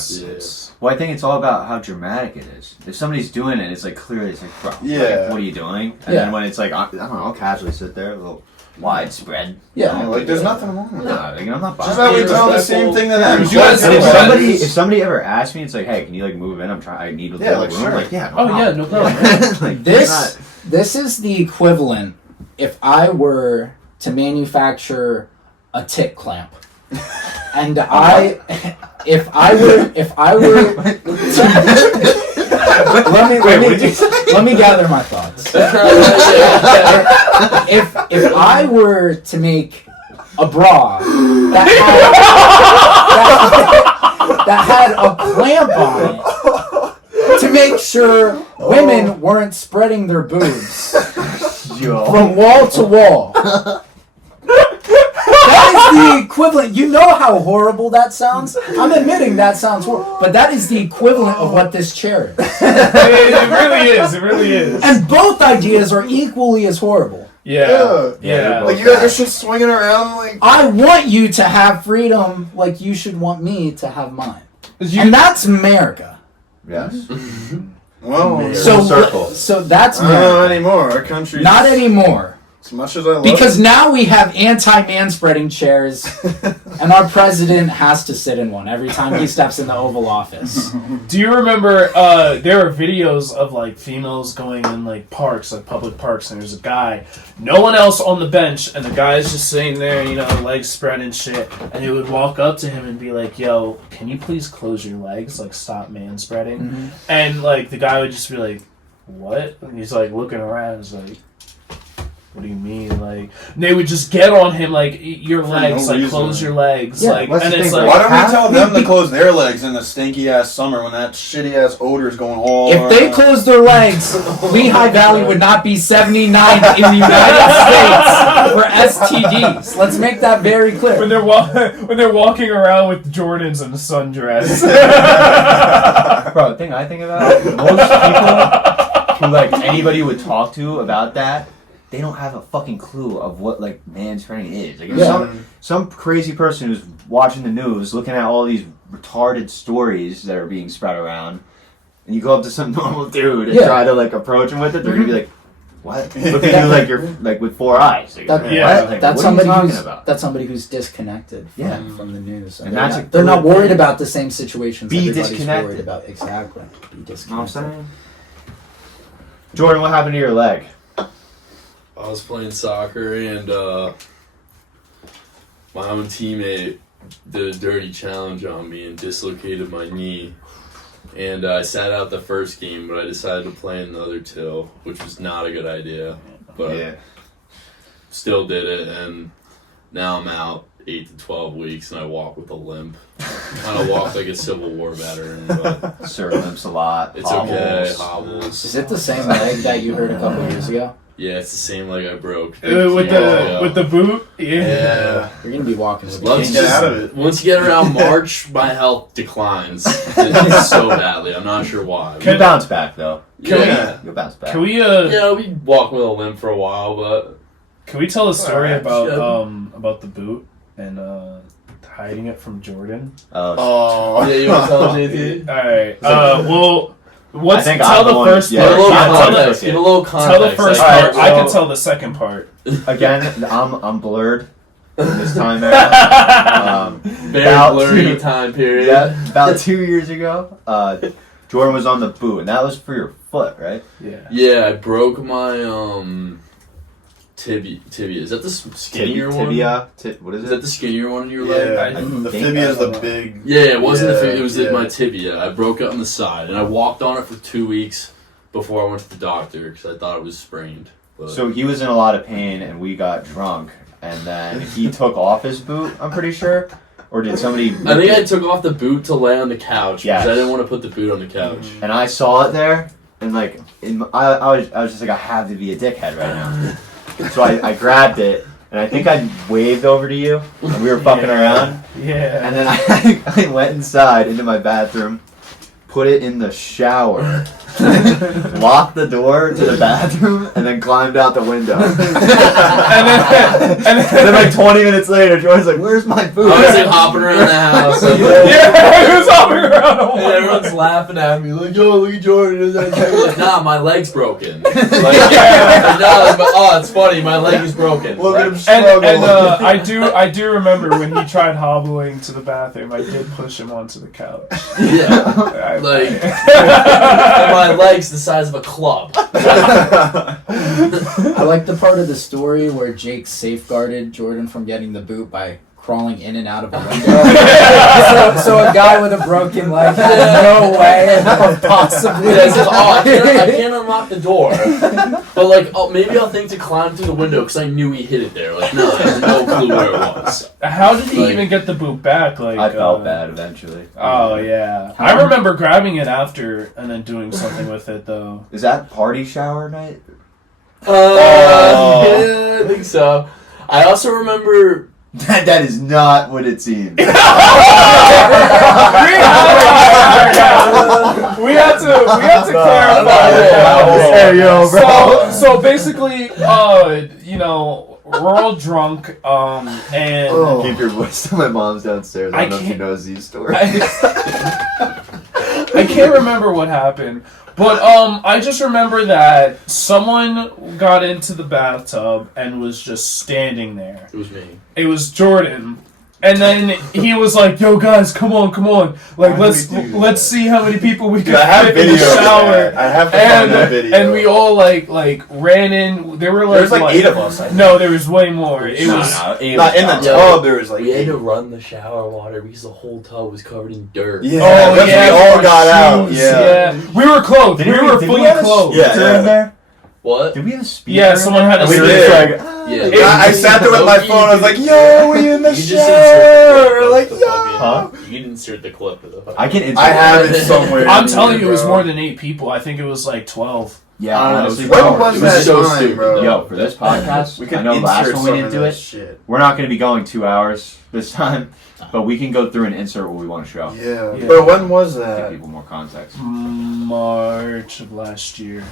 Well, I think it's all about how dramatic it is. If somebody's doing it, it's like clearly, it's like, bro, Yeah. like, what are you doing? And Yeah. then when it's like, I don't know, I'll casually sit there, a little widespread. Yeah. Yeah, like there's nothing wrong with that. Nah, like, I'm not Just bothered. how we Be tell the respectful. same thing to them. You guys And know if what somebody, it is. if somebody ever asks me, it's like, hey, can you like move in? I need a Yeah, little like, room. sure. Like, yeah, Oh yeah, no problem. like, This is the equivalent if I were to manufacture a tit clamp. And if I were let me gather my thoughts. If I were to make a bra that had a clamp on it to make sure women weren't spreading their boobs from wall to wall. That is the equivalent. You know how horrible that sounds? I'm admitting that sounds horrible. But that is the equivalent of what this chair is. It really is. It really is. And both ideas are equally as horrible. Yeah. Yeah. Like you guys are just swinging around like. I want you to have freedom like you should want me to have mine. And that's America. Yes. Well, So, circle. so that's not America. anymore. Our country. Not anymore. As much as I love Because it. now we have anti-man spreading chairs, and our president has to sit in one every time he steps in the Oval Office. Do you remember there are videos of like females going in like parks, like public parks, and there's a guy, no one else on the bench, and the guy's just sitting there, you know, legs spread and shit, and they would walk up to him and be like, yo, can you please close your legs, like stop man spreading? Mhm. And like the guy would just be like, what? And he's like looking around, he's like, what do you mean? Like, and they would just get on him, like, your legs, no like, reason. close your legs, Yeah, like, what's and the it's thing, like, Why don't we Half- tell them to close their legs in the stinky ass summer when that shitty ass odor is going all If they around? closed their legs, Lehigh Valley would not be 79th in the United States for STDs. Let's make that very clear. when they're when they're walking around with Jordans and a sundress. Bro, the thing I think about, most people who like anybody would talk to about that, they don't have a fucking clue of what like manspreading is. Like if Yeah. some crazy person who's watching the news, looking at all these retarded stories that are being spread around, and you go up to some normal dude and Yeah. try to like approach him with it, they're gonna be like, "What?" Look at you like you're like with four eyes. Like, That- what? Yeah. Like, That's what are you somebody talking who's about? that's somebody who's disconnected from, Yeah. from the news. And they're that's not, a they're not good worried thing. about the same situations Be everybody's disconnected. worried about. Exactly. Be You know what I'm disconnected. saying? Jordan, what happened to your leg? I was playing soccer and my own teammate did a dirty challenge on me and dislocated my knee. And I sat out the first game, but I decided to play in the other two, which was not a good idea. But still did it, and now I'm out 8 to 12 weeks, and I walk with a limp. Kind of walk like a Civil War veteran, but Sir limps a lot. it's okay. Is Hobbles. it the same leg that you heard a couple years ago? Yeah, it's the same leg I broke. with Yeah. the boot. Yeah. You're gonna be walking with Love a to Get cane. out of it. Once you get around March, my health declines it's so badly. I'm not sure why. You bounce back though. Yeah. You'll bounce back. Can we Yeah, I'll be walking with a limp for a while, but can we tell a story Alright, about the boot and hiding it from Jordan? Oh. yeah, you want to tell JT? All right. Well, what's I think tell I'm the the one- first yeah, Give a part. little yeah, Tell the- context. Give a little context. Tell the first like, part. so- I can tell the second part. Again, I'm blurred this time era. Very about blurry two- time period. Yeah, about 2 years ago, Jordan was on the boot, and that was for your foot, right? Yeah. Yeah, I broke my tibia. Is that the skinnier one? Tibia. What is Is it? that the skinnier one in your leg? Yeah, the fibia is the big. Yeah, it wasn't the fibia. It was yeah. my tibia. I broke it on the side, and I walked on it for 2 weeks before I went to the doctor because I thought it was sprained. But So he was in a lot of pain, and we got drunk, and then he took off his boot. I'm pretty sure, or did somebody? I think I took off the boot to lay on the couch because Yes. I didn't want to put the boot on the couch. And I saw it there, and like, I was just like, I have to be a dickhead right now. So I grabbed it, and I think I waved over to you, and we were fucking around. Yeah. And then I went inside into my bathroom, put it in the shower, locked the door to the bathroom, and then climbed out the window. and then like 20 minutes later, Jordan's like, "Where's my boot?" I was like hopping around the house. And, Yeah, he was hopping around. and everyone's laughing at me like, "Yo, look at Jordan." Like, nah, my leg's broken. Like, oh, it's funny. My leg is broken. Look at him struggle. And I do remember when he tried hobbling to the bathroom, I did push him onto the couch. Yeah, like my leg's the size of a club. I like the part of the story where Jake safeguarded Jordan from getting the boot by crawling in and out of a window. so a guy with a broken leg had no way of possibly. I can't unlock the door. But like, maybe I'll think to climb through the window because I knew he hid it there. Like, no, I had no clue where it was. How did he Like- even get the boot back? Like I felt bad eventually. Oh yeah, I remember grabbing it after and then doing something with it though. Is that party shower night? Yeah, I think so. I also remember. That is not what it seems. We had to clarify Hey, that. yo, So basically, you know, we're all drunk, and Keep your voice to my mom's downstairs. I don't know if she can't- knows these stories. I can't remember what happened, but I just remember that someone got into the bathtub and was just standing there. It was me. It was Jordan. And then he was like, "Yo, guys, come on! Like, let's see how many people we can I have fit in the video of shower." that. I have to find that video. And we all like ran in. There were like There's like what? 8 of us. I think. No, there was way more. It was Not in the tub. There was like We had 8. to run the shower water because the whole tub was covered in dirt. Yeah, Oh, because yeah, we all our got out. shoes, Yeah. we were clothed. Did We were did fully have a clothed. Yeah, speaker in there? What? Did we have a speaker? Yeah, in someone there? had a We speaker. did. Yeah. I sat there with my phone. I was like, "Yo, we in the You just shower!" Like, insert the "Yo." Huh? You can insert the clip of the I can insert I have it somewhere. I'm in telling here, you, it was bro. more than 8 people. I think it was like 12. Yeah, honestly, When bro. was It that was so time, stupid, bro? though. Yo, for this podcast, We could I know last insert one we some didn't of do this it. shit. We're not going to be going 2 hours this time, but we can go through and insert what we want to show. Yeah. Yeah. But when was Give that? people more context. March of last year.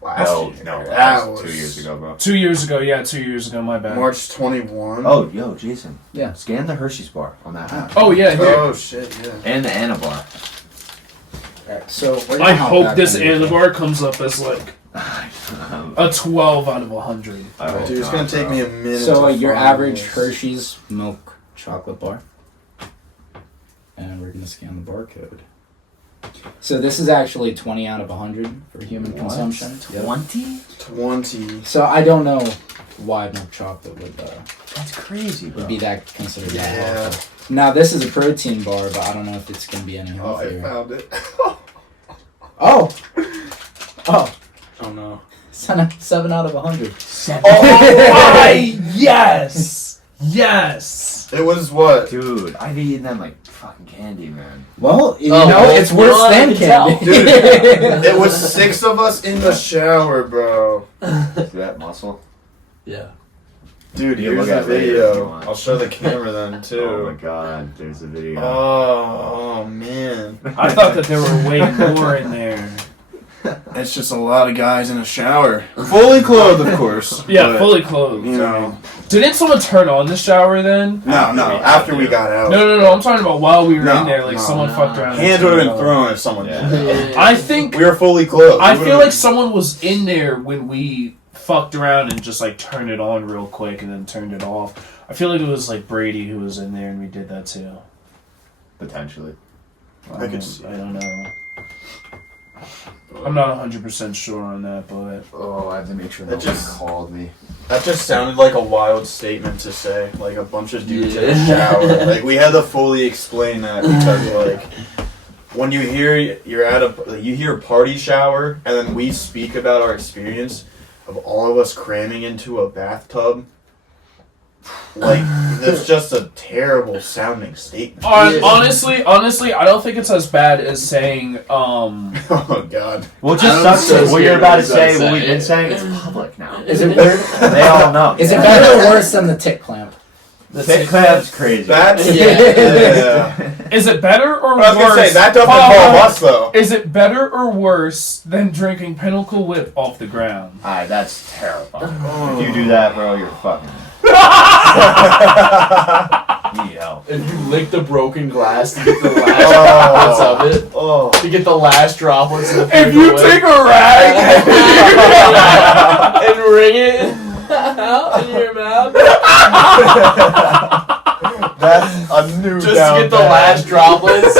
No, That that was was 2 years ago, bro. 2 years ago, yeah, 2 years ago, my bad. March 21. Oh, yo, Jason. Yeah. Scan the Hershey's bar on that app. Oh, yeah, here. Oh shit! Yeah. And the Anna bar. So we're gonna I hop hope back this on YouTube. Anabar comes up as like a 12 out of 100. I hope Dude, it's not, gonna take bro. me a minute. So to your find average this. Hershey's milk chocolate bar. And we're gonna scan the barcode. So this is actually 20 out of 100 for human consumption. Yep. 20? 20. So I don't know why milk chocolate would That's crazy, bro. be that considered that Yeah. healthy. Now this is a protein bar, but I don't know if it's gonna be any Oh, I healthier. found it. Oh, Oh no. 7 out of 100. Yes! Yes! It was what? Dude, I've eaten them like fucking candy, man. Well, you Oh, know, well, it's worse well, I than can tell. candy. Dude, it was 6 of us in the shower, bro. See that muscle? Yeah. Dude, You here's look the at it later if you video. want. I'll show the camera then Oh my too. god, there's a video. Oh man. I thought that there were way more in there. It's just a lot of guys in a shower. Fully clothed, of course. Yeah, but, fully clothed. You know. Didn't someone turn on the shower then? No, after we got out. No. I'm talking about while we were No, in there. Like no, someone no. fucked around. and Hands would turned have it been on. thrown if someone Yeah. did that. I think We were fully clothed. I We feel would've- like someone was in there when we fucked around and just like turned it on real quick and then turned it off. I feel like it was like Brady who was in there and we did that too. Potentially. I could see I don't know. I'm not 100% sure on that, but Oh, I have to make sure That nobody just- called me. That just sounded like a wild statement to say. Like a bunch of dudes in a Yeah. shower. Like we had to fully explain that because like when you hear you hear party shower and then we speak about our experience of all of us cramming into a bathtub. Like that's just a terrible sounding statement. honestly, I don't think it's as bad as saying, Oh God. Well, it just I'm sucks so that what you're scared about to of say, what what I'm we've been saying. saying, it's public now. Is it weird? They all know. Is it better or worse than the tick clamp? The tick clamp's crazy. That's Yeah. is it better or I was worse? gonna say that doesn't Hold involve on. us though. Is it better or worse than drinking Pinnacle Whip off the ground? Alright, that's terrifying. If you do that, bro, you're fucking. You need help. If you lick the broken glass to get the last Oh. droplets of it, Oh. to get the last droplets of the If you Pinnacle take Whip, a rag and wring it out in your mouth, That's a new just to get the last droplets,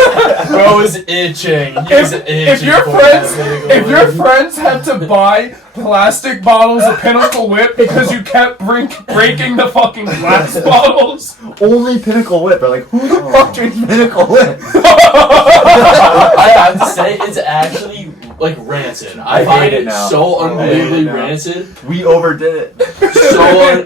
bro is itching. He's itching. if your for friends that Pinnacle if your Whip. friends had to buy plastic bottles of Pinnacle Whip because you kept breaking the fucking glass bottles, Only Pinnacle Whip. They're like, who the fuck drinks Pinnacle Whip? I have to say, it's actually like rancid. I I find hate it it now. so I hate unbelievably it now. rancid. We overdid it.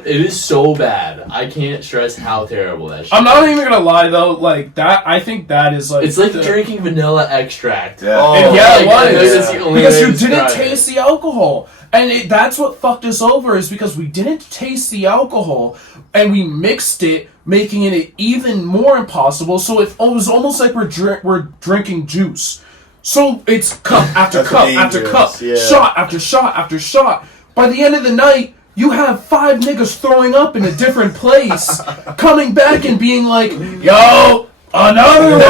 It is so bad. I can't stress how terrible that shit. I'm not even gonna lie though, like that. I think that is like It's like the- drinking vanilla extract. Yeah. Oh, And yeah, it Like, was. that's the only Because way you to didn't describe it. taste the alcohol, and that's what fucked us over. Is because we didn't taste the alcohol, and we mixed it, making it even more impossible. So it was almost like we're drinking juice. So it's cup after That's cup after dangerous, cup, yeah. shot after shot after shot. By the end of the night, you have 5 niggas throwing up in a different place, coming back and being like, "Yo, another one!"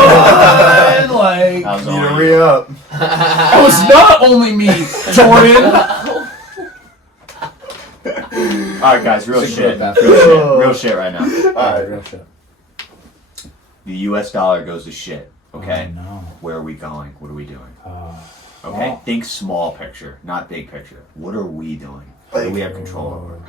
Like, That was Need to all re-up. it was not only me, Jordan. Alright, guys, real It's a shit. good Real shit right now. Alright. Real shit. The US dollar goes to shit. Okay? Oh, no. Where are we going? What are we doing? Okay? well- Think small picture, not big picture. What are we doing? What do we have control over?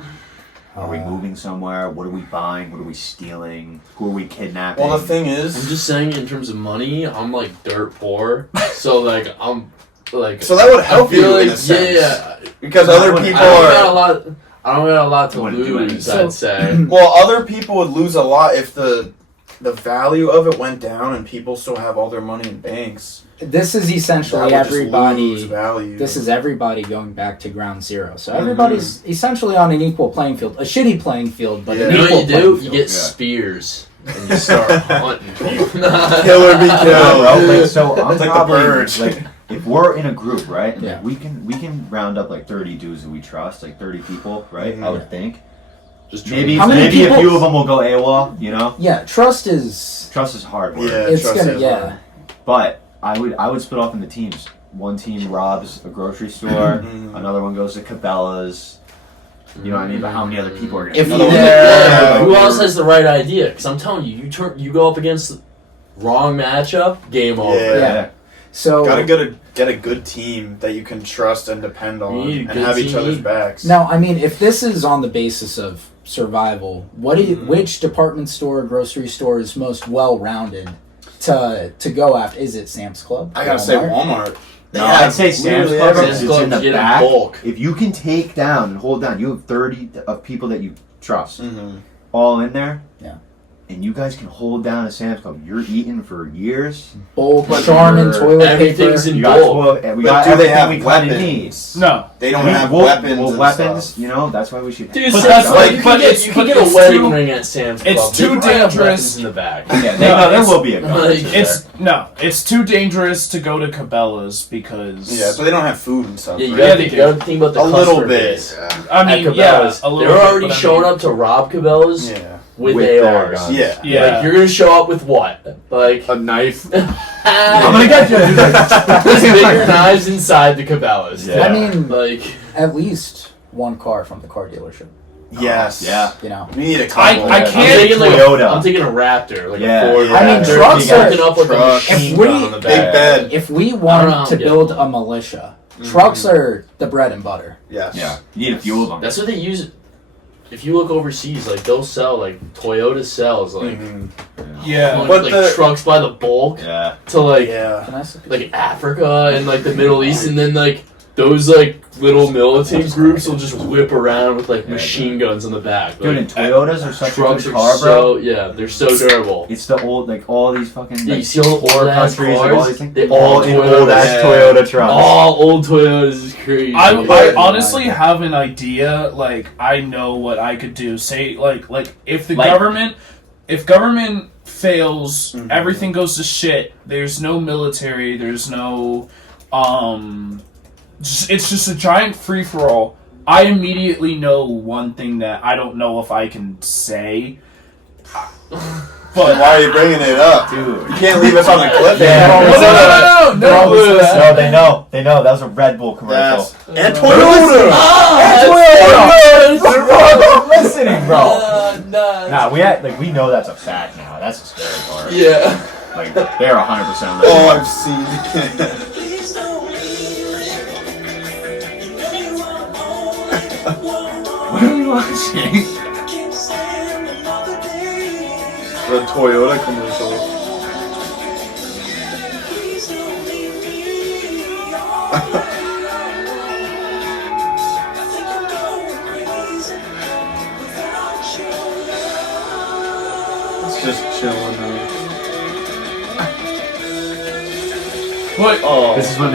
Are we moving somewhere? What are we buying? What are we stealing? Who are we kidnapping? Well, the thing I'm is, just saying, in terms of money, I'm like dirt poor. So like I'm like. so that would help I feel you in like, a sense. yeah. Because No, I other wouldn't- people I don't got a are. lot. I don't got a lot to Wouldn't do lose. anything. I'd say. Well, other people would lose a lot if the value of it went down and people still have all their money in banks. This is That essentially would just lose everybody. value. This is everybody going back to ground zero. So everybody's essentially on an equal playing field. A shitty playing field, but Yeah. an You know equal what you playing do? field. You get Yeah. spears and you start hunting people. Kill or be No, killed. bro, like, so I'm It's like the probably, birds. like, if we're in a group, right? And Yeah. like, we can round up like 30 dudes that we trust, like 30 people, right? I would think. Just Maybe How many maybe people- a few of them will go AWOL, you know? Yeah, trust is. Trust is hard work. Yeah, It's trust gonna is yeah. hard. But I would split off into teams. One team robs a grocery store, Mhm. another one goes to Cabela's. You know what I mean? But how many other people are gonna If be you- there? Yeah, Yeah. who else has the right idea? Because I'm telling you, you go up against the wrong matchup, game over. Yeah. Yeah. So Gotta get a good team that you can trust and depend on, You need a and good have each team. other's backs. now, I mean, if this is on the basis of survival, what do you, which department store, grocery store is most well-rounded to go after? Is it Sam's Club? I gotta say Walmart. They No, have I'd say Sam's literally Club everything. is Sam's Club, in the you get in back. bulk. If you can take down and hold down, you have 30 of people that you trust Mhm. all in there. Yeah. And you guys can hold down a Sam's Club. You're eating for years. Bulk, But Charmin, you're- toilet everything's paper. in You got bulk. 12, and we But got do they everything have we kind of need. weapons? No. They don't have Well, weapons. well, and weapons, stuff. you know, that's why we should. Dude, But Sam's that's Club, like- you but can get, it's- you but can get a it's wedding too- ring at Sam's Club. it's They too probably have dangerous. weapons in the back. Yeah, No, there it's- will be a gun. like, It's too dangerous to go to Cabela's because Yeah, but they don't have food and stuff. Yeah, you right? Yeah, gotta they think, do. you gotta think about the a little customer bit. base. I At mean, yeah, Cabela's. a little They're bit, already but I showing mean- up to rob Cabela's Yeah. with their ARs. guns. Yeah. Yeah. Like, you're gonna show up with what? Like A knife. I'm gonna get you. dude. there's bigger knives inside the Cabela's. Yeah. I mean, Like at least one car from the car dealership. Yes. Yeah. You know. We need a couple. I I'm can't- taking like Toyota. I'm taking a Raptor, like Yeah, a Ford. yeah. I mean, Raptor. trucks are- Picking up like a Trucks. machine If we- gun on the Big back. bed. If we I don't know, want to yeah. build a militia, trucks are the bread and butter. Yes. Yeah. You need a few of them. That's what they use. If you look overseas, like they'll sell like Toyota sells like, Mhm. Yeah. But like the- trucks by the bulk Yeah. to like Yeah. Can I see? like Africa and like the Middle East, and then like those like little militant groups will just whip around with like machine guns on the back. Dude, Like, and Toyotas are such a trucks good are car, bro. so yeah, they're so durable. It's the old, like all these fucking. Yeah, you like, see all the poor old ass countries, like, all cars. these things. They all in old ass yeah. Toyota trucks. All old Toyotas is crazy. I honestly have an idea. Like I know what I could do. Say like if the Like- government fails, Mhm. everything goes to shit. There's no military. There's no it's just a giant free for all. I immediately know one thing that I don't know if I can say. But But why are you bringing it up? Dude. You can't leave us on the cliff. Yeah. no. They know. They know. That was a Red Bull commercial. Yes. And Toyota. Toyota! Listening, bro. Nah, Nah, we know that's a fact now. That's the scary part. yeah. Like they're 100% Oh, listening. I've seen it. What are we watching? The Toyota commercial. It's just chilling now. But Oh. This is when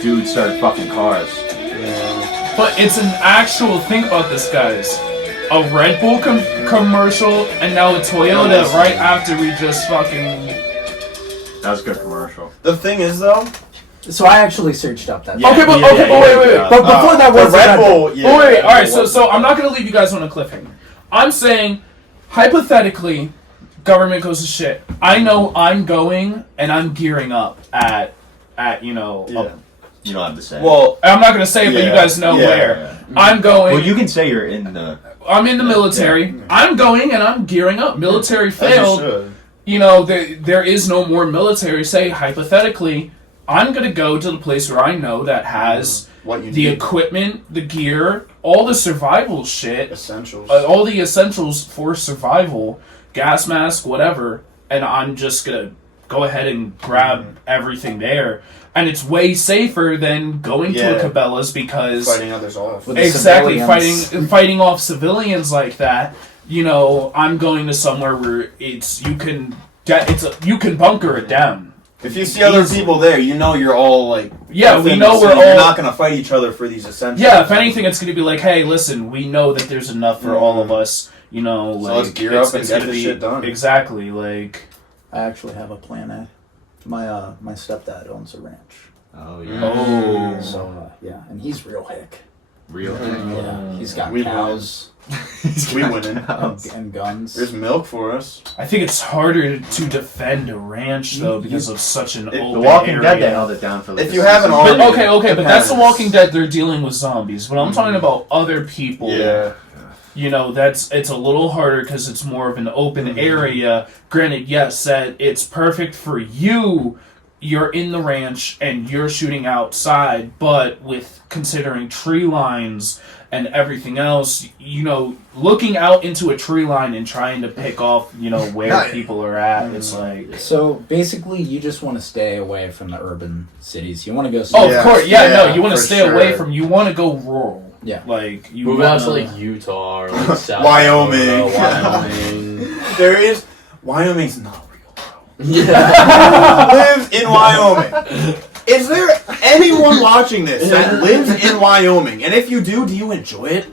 dudes started fucking cars. Yeah. But it's an actual. Think about this, guys. A Red Bull commercial, and now a Toyota right after we just fucking. That was a good commercial. The thing is, though. So I actually searched up that. Yeah, Okay, but yeah, okay, yeah, but wait, yeah. wait, wait. But before that the was Red Bull. Yeah. Oh, wait, all right. So I'm not gonna leave you guys on a cliffhanger. I'm saying, hypothetically, government goes to shit. I know I'm going and I'm gearing up at you know. Yeah. You don't have to say. Well, I'm not gonna say it, but you Yeah, guys know yeah. where. I'm going. Well, you can say you're in the. I'm in the military. Yeah. I'm going and I'm gearing up. Military as you failed. should. You know, there is no more military. Say, hypothetically, I'm going to go to the place where I know that has What you the need. equipment, the gear, all the survival shit, Essentials. all the essentials for survival, gas mask, whatever, and I'm just going to go ahead and grab everything there. And it's way safer than going to a Yeah. Cabela's because... Fighting others off. With the Exactly, civilians. fighting off civilians like that. You know, I'm going to somewhere where you can bunker it down. If you see other people there, you know you're all like. Yeah, we within know the we're city. You're all- not gonna fight each other for these essentials. Yeah, if anything, it's going to be like, hey, listen, we know that there's enough for all of us. You know, So like let's gear it's, up and it's get gonna this be shit done. Exactly, like I actually have a plan A. My stepdad owns a ranch, Oh oh, so yeah, and he's real hick. Real. Yeah, he's got We cows We winning. and guns. There's milk for us. I think it's harder to defend a ranch though because of such an The open The Walking area. Dead, they held it down for like If a you have an season. But okay, but that's The Depends. Walking Dead. They're dealing with zombies, but I'm talking about other people. Yeah. You know, it's a little harder because it's more of an open area. Granted, yes, that it's perfect for you. You're in the ranch and you're shooting outside, but with considering tree lines and everything else, you know, looking out into a tree line and trying to pick off, you know, where Right. people are at, it's like... So basically, you just want to stay away from the urban cities. You want to go. Oh, Yeah, of course, yeah, no, yeah, you want to for stay away sure. from... You want to go rural. Yeah. Like, you Move wanna, out to like Utah or like South Wyoming. Dakota, Wyoming. There is. Wyoming's not real, bro. Yeah. Lives in Wyoming. Is there anyone watching this that lives in Wyoming? And if you do you enjoy it?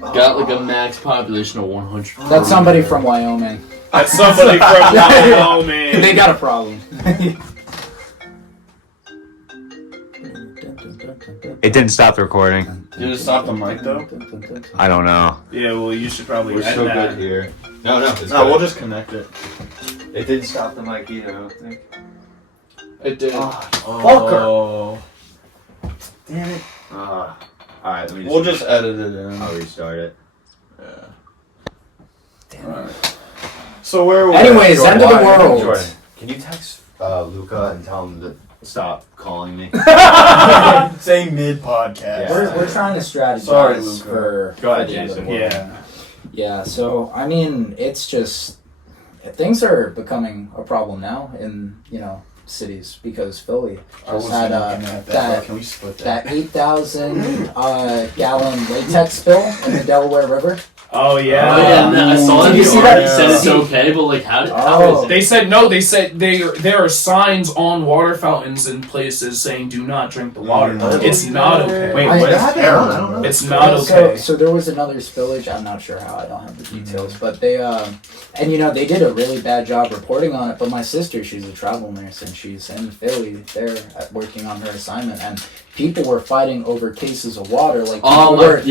Got like a max population of 100. That's somebody from Wyoming. That's somebody from Wyoming. They got a problem. It didn't stop the recording. Did it stop the mic though? I don't know. Yeah, well, you should probably We're end so that. good here. No, it's No, we'll just connect it. It didn't stop the mic either, I don't think. It did. Oh. Damn it. Alright, let me We'll just edit it in. I'll restart it. So where were Anyways, we? end of the world. Jordan, can you text Luca and tell him to stop calling me? Say mid podcast. Yeah. We're trying to strategize Sorry, Luca. for Go ahead, for the end of the Jason. world. Yeah. Yeah, so I mean, it's just things are becoming a problem now in cities because Philly I was had looking at that Can we split that? that 8,000 gallon latex spill in the Delaware River. Oh Oh, yeah. yeah, and I saw Did that you the see army that? said it's See- okay, but like, how Oh. is it? They said no. They said there are signs on water fountains in places saying "Do not drink the water." It's not okay. Wait, I- what that's happened? terrible. I don't know. It's not okay. So there was another spillage. I'm not sure how. I don't have the details, but they and they did a really bad job reporting on it. But my sister, she's a travel nurse and she's in Philly. They're working on her assignment, and people were fighting over cases of water. Like people were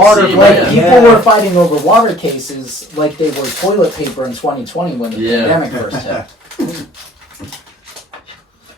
water like Yeah. people were fighting over water cases like they were toilet paper in 2020 when the pandemic first hit.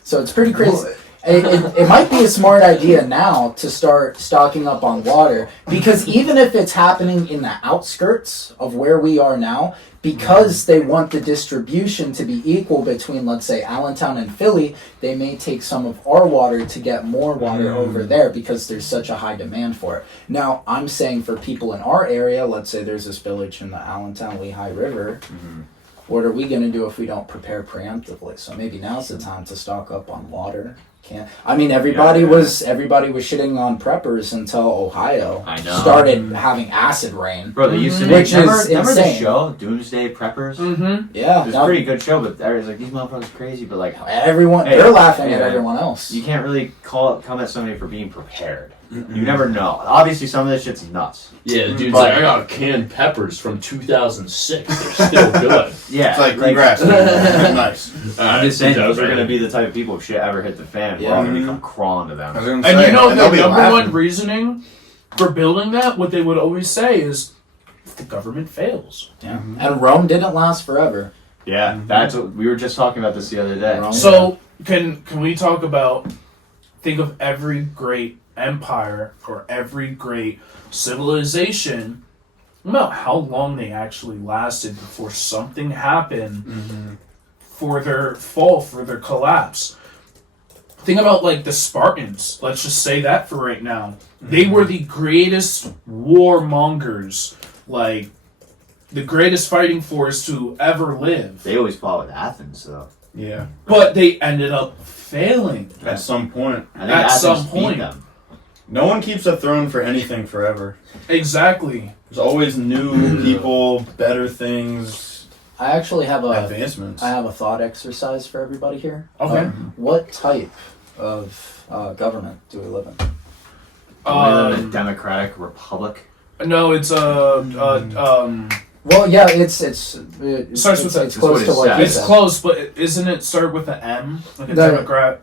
So it's pretty crazy. It might be a smart idea now to start stocking up on water, because even if it's happening in the outskirts of where we are now, because they want the distribution to be equal between, let's say, Allentown and Philly, they may take some of our water to get more water over there because there's such a high demand for it. Now, I'm saying for people in our area, let's say there's this village in the Allentown-Lehigh River, what are we going to do if we don't prepare preemptively? So maybe now's the time to stock up on water. Everybody was shitting on preppers until Ohio started having acid rain. Bro, they used to Which remember is the insane. show, Doomsday Preppers? Mm-hmm. Yeah, It was a pretty good show, but everyone's like, these motherfuckers crazy, but like, everyone Hey, they're laughing hey, at man. everyone else. you can't really come at somebody for being prepared. You never know. Obviously, some of this shit's nuts. Yeah, the dude's But- like, I got canned peppers from 2006. They're still good. Yeah. It's like, congrats. man. Nice. I'm just saying, those are going to be the type of people if shit ever hit the fan. We're all going to Yeah. come crawling to them. I was gonna And say, you know and the they'll be number laughing. one reasoning for building that, what they would always say is, if the government fails. Yeah. And Rome didn't last forever. Yeah, that's what we were just talking about this the other day. Wrong. So can we talk about, think of every great empire or every great civilization, about how long they actually lasted before something happened for their fall, for their collapse. Think about like the Spartans. Let's just say that for right now. They were the greatest warmongers, like the greatest fighting force to ever live. They always fought with Athens, though. Yeah. But they ended up failing. At some point. I think At Athens some beat point. them. No one keeps a throne for anything forever. Exactly. There's always new people, better things, I actually have advancements. a thought exercise for everybody here. Okay. What type of government do we live in? We live in a democratic republic. No, it's Well, yeah, it's Starts with it's that. close That's to what what it you it's said. close, but isn't it start with an M? Like a The-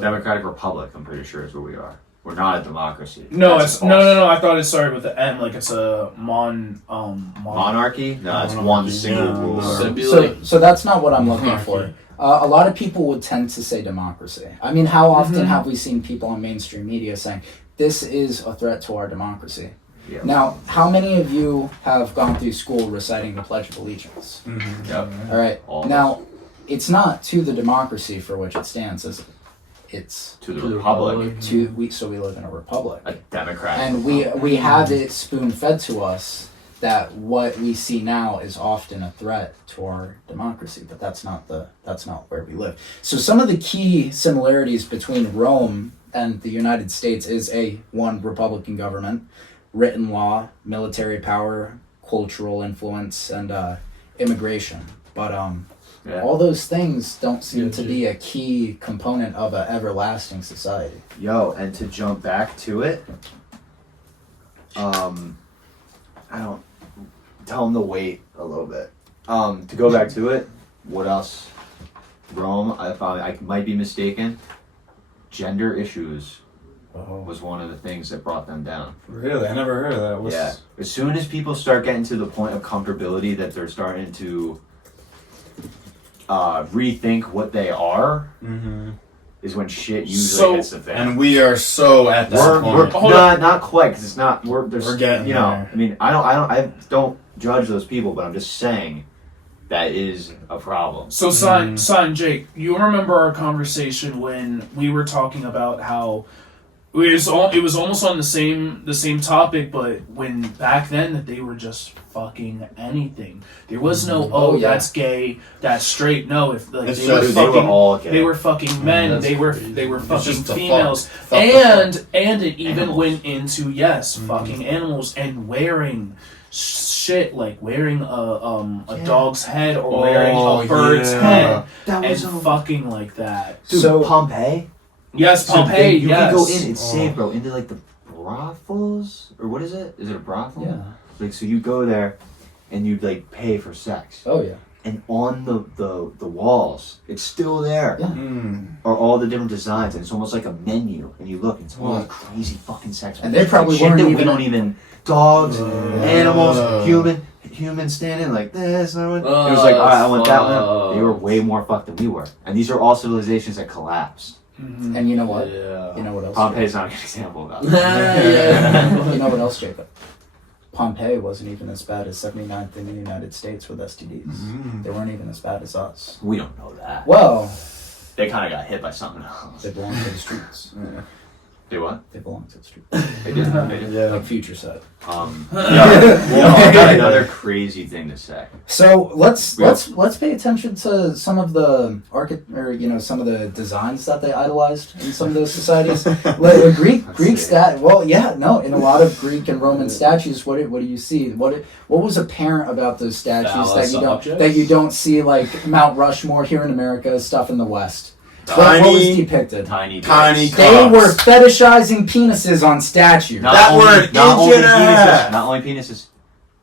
Democratic republic, I'm pretty sure is what we are. We're not a democracy. No, That's it's false. no. I thought it started with the M, like it's a Monarchy? No, it's one Monarchy, single yeah. ruler. So it'd be like, So that's not what I'm looking Monarchy. for. A lot of people would tend to say democracy. I mean, how often Mhm. have we seen people on mainstream media saying, this is a threat to our democracy? Yeah. Now, how many of you have gone through school reciting the Pledge of Allegiance? Yep. All right. All of Now, it's not to the democracy for which it stands, is it? It's To the republic. so we live in a republic. A democratic And we have it spoon fed to us that what we see now is often a threat to our democracy, but that's not where we live. So some of the key similarities between Rome and the United States is one Republican government, written law, military power, cultural influence, and immigration. But Yeah. all those things don't seem to be a key component of an everlasting society. Yo, and to jump back to it, I don't tell them to wait a little bit. To go back to it, what else? Rome, I might be mistaken. Gender issues was one of the things that brought them down. Really? I never heard of that. Yeah. As soon as people start getting to the point of comfortability that they're starting to rethink what they are, is when shit usually hits the fan. And we are so at that We're point. Hold on. not quite, because it's not. There's, We're getting you know. there. I mean, I don't judge those people, but I'm just saying that is a problem. So, Sine, Jake, you remember our conversation when we were talking about how it was almost on the same topic, but when back then that they were just fucking anything. There was no that's gay, that's straight. No, if like It's they were just- fucking, they were all gay. they were fucking men. That's They were crazy. fucking just a females, fuck. and it even Animals. went into fucking animals and wearing shit like wearing a dog's head or wearing a bird's head That and was fucking like that. Dude, So- Pompeii. Yes, So Pompeii. you Yes. can go in. It's safe, bro. Into like the brothels or what is it? Is it a brothel? Yeah. Like so, you go there, and you like pay for sex. Oh yeah. And on the walls, it's still there. Yeah. Are all the different designs, and it's almost like a menu. And you look, and it's all like crazy fucking sex. And they probably shit weren't that we even- don't even dogs, animals, humans standing like this. And it was like, all right, I want that one. They were way more fucked than we were, and these are all civilizations that collapsed. Mhm. And you know what? Yeah. You know what else? Pompeii's not a good example of that. Yeah. You know what else, Jacob? Pompeii wasn't even as bad as 79th in the United States with STDs. They weren't even as bad as us. We don't know that. Well, They kind of got hit by something else. they belong to the streets. They what? They belong to the streets. They did. They did. Like Future said. I got another crazy thing to say. So let's pay attention to some of the some of the designs that they idolized in some of those societies. Like, in a lot of Greek and Roman statues, what do you see? What was apparent about those statues Phallus objects? that you don't see like Mount Rushmore here in America, stuff in the West? Tiny- What was depicted? Tiny Tiny dicks. They cocks. were fetishizing penises on statues. That were an not inch only and a penises, half. not only penises,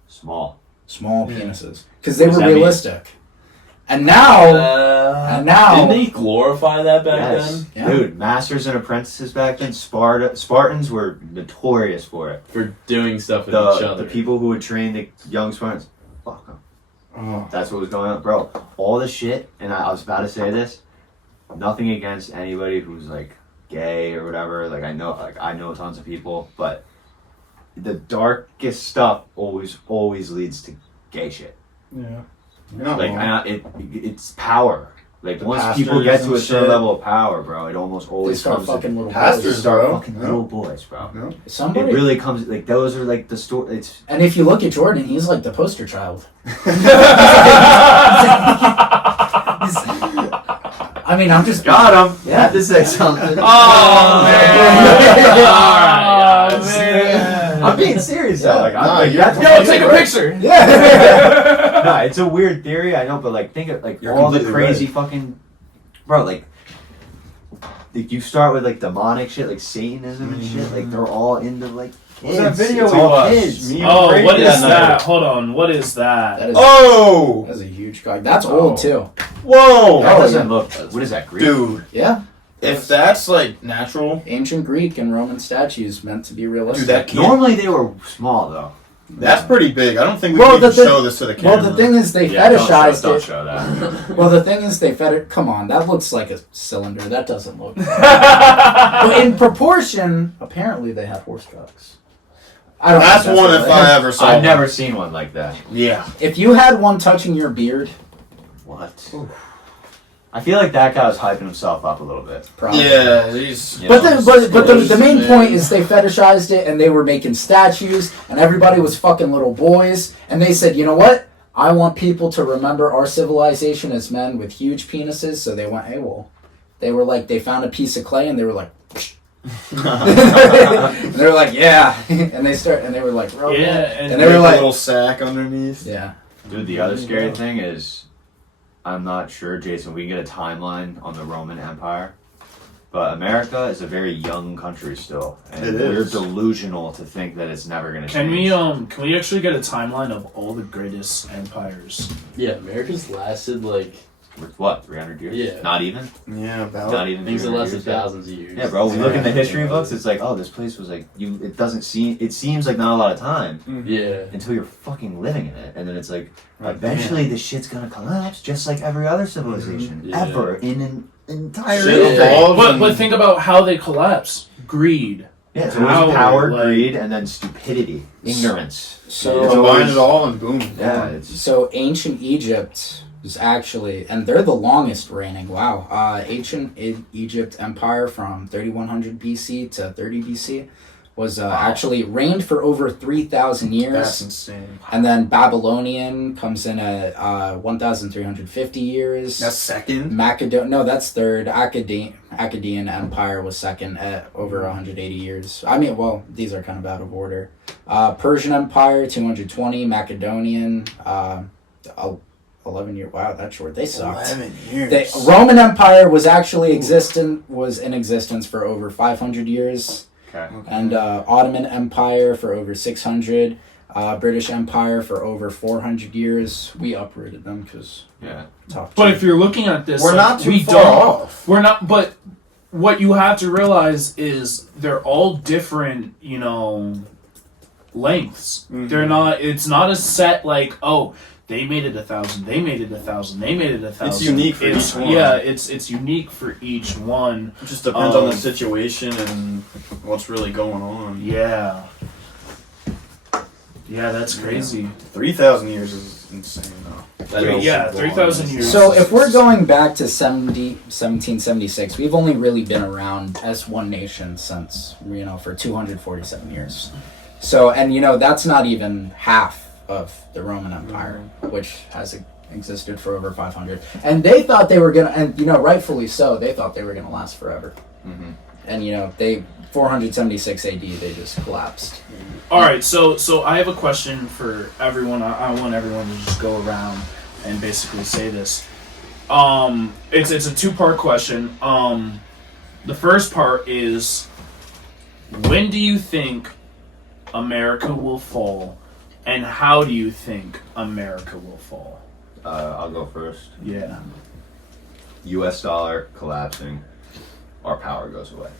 small. Small penises, because they What does were that mean? realistic. And now, Didn't they glorify that back Yes, Yeah. dude. Masters and apprentices back then. Spartans were notorious for it. for doing stuff with each The other? people who would train the young Spartans, fuck 'em. Oh. That's what was going on, bro. All the shit, and I was about to say this. Nothing against anybody who's like gay or whatever. Like I know tons of people, but the darkest stuff always leads to gay shit. Yeah. You're not Like wrong. it's power. Like The once people get pastors to a and certain shit. level of power, bro, it almost they always start comes fucking little Pastors, to boys. start bro. fucking No. little boys, bro. No. Somebody, It really comes like those are like the story. It's and if you look at Jordan, he's like the poster child. I mean, I'm just got him. Yeah. Had to say something. Oh man! Alright, Oh, man. I'm being serious though. Like, Nah, like, you're- that's Yo, take a picture. Yeah. No, it's a weird theory, I know, but like think of like You're all the completely crazy fucking bro, like you start with like demonic shit, like Satanism and shit, like they're all into like kids. What's that video It's we all watched? kids. Me- Oh, Crazy what is that that? night. Hold on, what is that? That is, Oh! that's a huge guy. That's old too. Whoa! That Oh, doesn't yeah. look. What is that? Greek? Dude, Yeah. if that's like natural, Ancient Greek and Roman statues meant to be realistic. dude, that can't. Normally they were small though. That's pretty big. I don't think we Well, can even the thing- show this to the camera. Well, the thing is, they Yeah, fetishized don't it. show that. Well, the thing is, come on, that looks like a cylinder. That doesn't look. But in proportion, apparently they have horse trucks. I don't. That's think one what if it I is. ever saw. I've one. never seen one like that. Yeah. If you had one touching your beard, What? I feel like that guy was hyping himself up a little bit. probably. Yeah, he's. You But know, the main point is they fetishized it and they were making statues and everybody was fucking little boys and they said, you know what? I want people to remember our civilization as men with huge penises, so they went AWOL. They were like, they found a piece of clay and they were like, and they were like, yeah, and they were like, Yeah, and and they were Make a like, little sack underneath. yeah. Dude, the other scary thing is, I'm not sure, Jason, we can get a timeline on the Roman Empire, but America is a very young country still, and It we're is. delusional to think that it's never going to can change. can we actually get a timeline of all the greatest empires? Yeah, America's lasted like With what, 300 years? Yeah. Not even? Yeah, about. Not even things that 300 lasted years yet? thousands of years. Yeah, bro, we look in the Yeah. history books, it's like, oh, this place was like, it seems like not a lot of time Yeah. until you're fucking living in it, and then it's like, Right, eventually the shit's gonna collapse, just like every other civilization, Yeah. ever, in an entire Shit Yeah. evolved But and- but think about how they collapse. Greed. Yeah, it's always Power, power, like- greed, and then stupidity, ignorance. So It's Combine always- it all and boom. Yeah, it's So ancient Egypt was actually, and they're the longest reigning. Wow, ancient Egypt Empire from 3100 BC to 30 BC was actually reigned for over 3,000 years. That's insane. And then Babylonian comes in at 1,350 years. That's second. No, that's third. Akkadian Empire was second at over 180 years. I mean, well, these are kind of out of order. Persian Empire, 220. Macedonian, 11 years. Wow, that's short. They sucked. 11 years. The Roman Empire was actually in existence for over 500 years. okay. And Ottoman Empire for over 600. British Empire for over 400 years. We uprooted them because Yeah. top. But two. if you're looking at this, We're like, not too we far don't. off. We're not. But what you have to realize is they're all different. Lengths. Mhm. They're not. It's not a set like they made it 1,000. They made it 1,000. They made it 1,000. It's unique for each one. Yeah, it's unique for each one. It just depends on the situation and what's really going on. Yeah. Yeah, that's crazy. 3,000 years is insane, though. Yeah, 3,000 years. So if we're going back to 1776, we've only really been around as one nation since, for 247 years. So, and that's not even half of the Roman Empire, which has existed for over 500. And they thought they were going to, and rightfully so, they thought they were going to last forever. Mm-hmm. And 476 AD, they just collapsed. All right, so I have a question for everyone. I want everyone to just go around and basically say this. It's a two-part question. The first part is, when do you think America will fall, and how do you think America will fall? I'll go first. Yeah. U.S. dollar collapsing, our power goes away.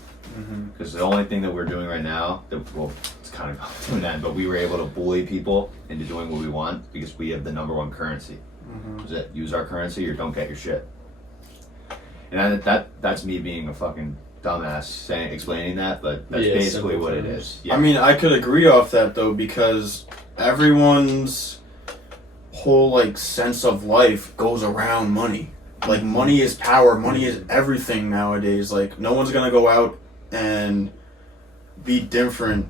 Because the only thing that we're doing right now, it's kind of doing that, but we were able to bully people into doing what we want because we have the number one currency. Is it use our currency or don't get your shit? And that's me being a fucking dumbass explaining that, but that's basically what it is. Yeah. I mean, I could agree off that, though, because everyone's whole, sense of life goes around money. Like, money is power. Money is everything nowadays. Like, no one's going to go out and be different.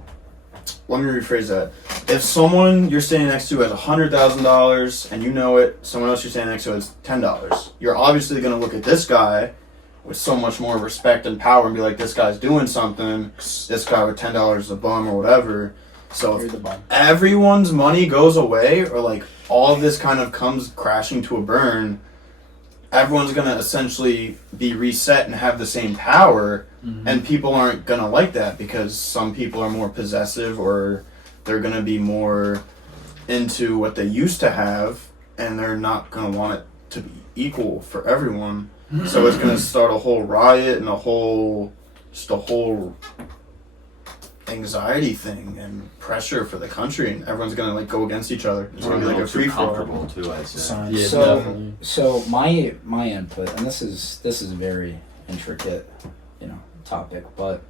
Let me rephrase that. If someone you're standing next to has $100,000 and you know it, someone else you're standing next to has $10, you're obviously going to look at this guy with so much more respect and power and be like, this guy's doing something. This guy with $10 is a bum or whatever. So You're if the bum. everyone's money goes away or all of this kind of comes crashing to a burn, everyone's going to essentially be reset and have the same power. And people aren't going to like that because some people are more possessive or they're going to be more into what they used to have and they're not going to want it to be equal for everyone. So it's going to start a whole riot and a whole anxiety thing and pressure for the country, and everyone's going to go against each other. It's going to be like a free for all. comfortable too, I'd say. Yeah, So- definitely. So my input, and this is a very intricate, topic, but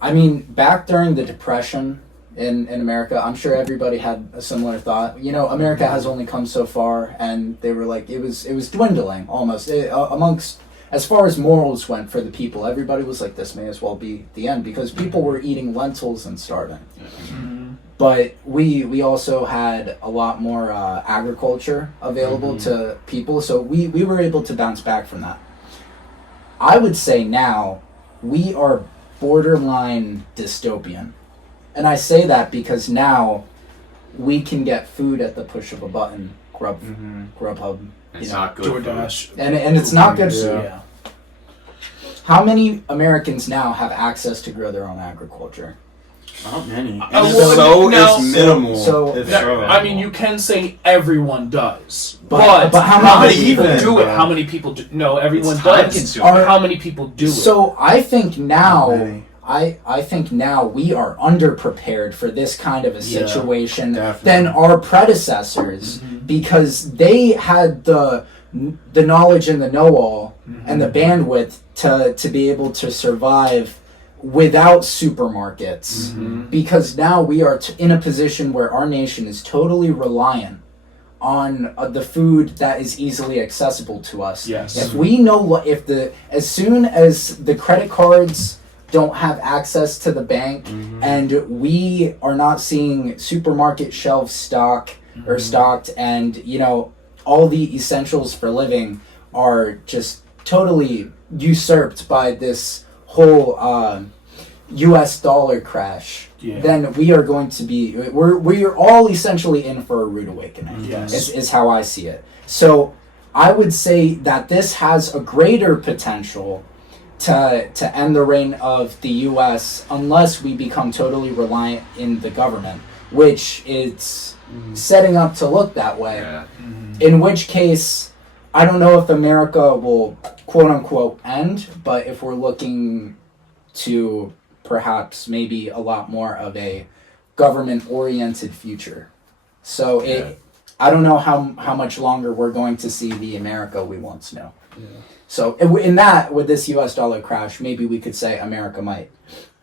I mean, back during the Depression in America, I'm sure everybody had a similar thought. America has only come so far, and they were like, it was dwindling almost amongst as far as morals went for the people. Everybody was like, this may as well be the end because people were eating lentils and starving. But we also had a lot more agriculture available to people, so we were able to bounce back from that. I would say now we are borderline dystopian. And I say that because now we can get food at the push of a button, Grubhub, It's not good. DoorDash. and it's not good food. Yeah. How many Americans now have access to grow their own agriculture? Not many. And well, no, it's minimal. so- It's That- so I mean, you can say everyone does, But but how many people even, do it? bro? How many people do? No, everyone It's does. time-consuming. How many people do it? So I think now, many. I think now we are underprepared for this kind of a Yeah, situation definitely. than our predecessors because they had the knowledge and the know-all and the bandwidth to be able to survive without supermarkets, Mm-hmm. because now we are in a position where our nation is totally reliant on the food that is easily accessible to us. Yes. If we know as soon as the credit cards don't have access to the bank, and we are not seeing supermarket shelves stocked, and all the essentials for living are just totally usurped by this whole US dollar crash, then we are going to be we're all essentially in for a rude awakening. Yes. Is how I see it. So I would say that this has a greater potential to end the reign of the US unless we become totally reliant in the government, which is setting up to look that way. Yeah. In which case, I don't know if America will quote unquote end, but if we're looking to perhaps maybe a lot more of a government oriented future. So I don't know how much longer we're going to see the America we once knew. Yeah. So in that, with this US dollar crash, maybe we could say America might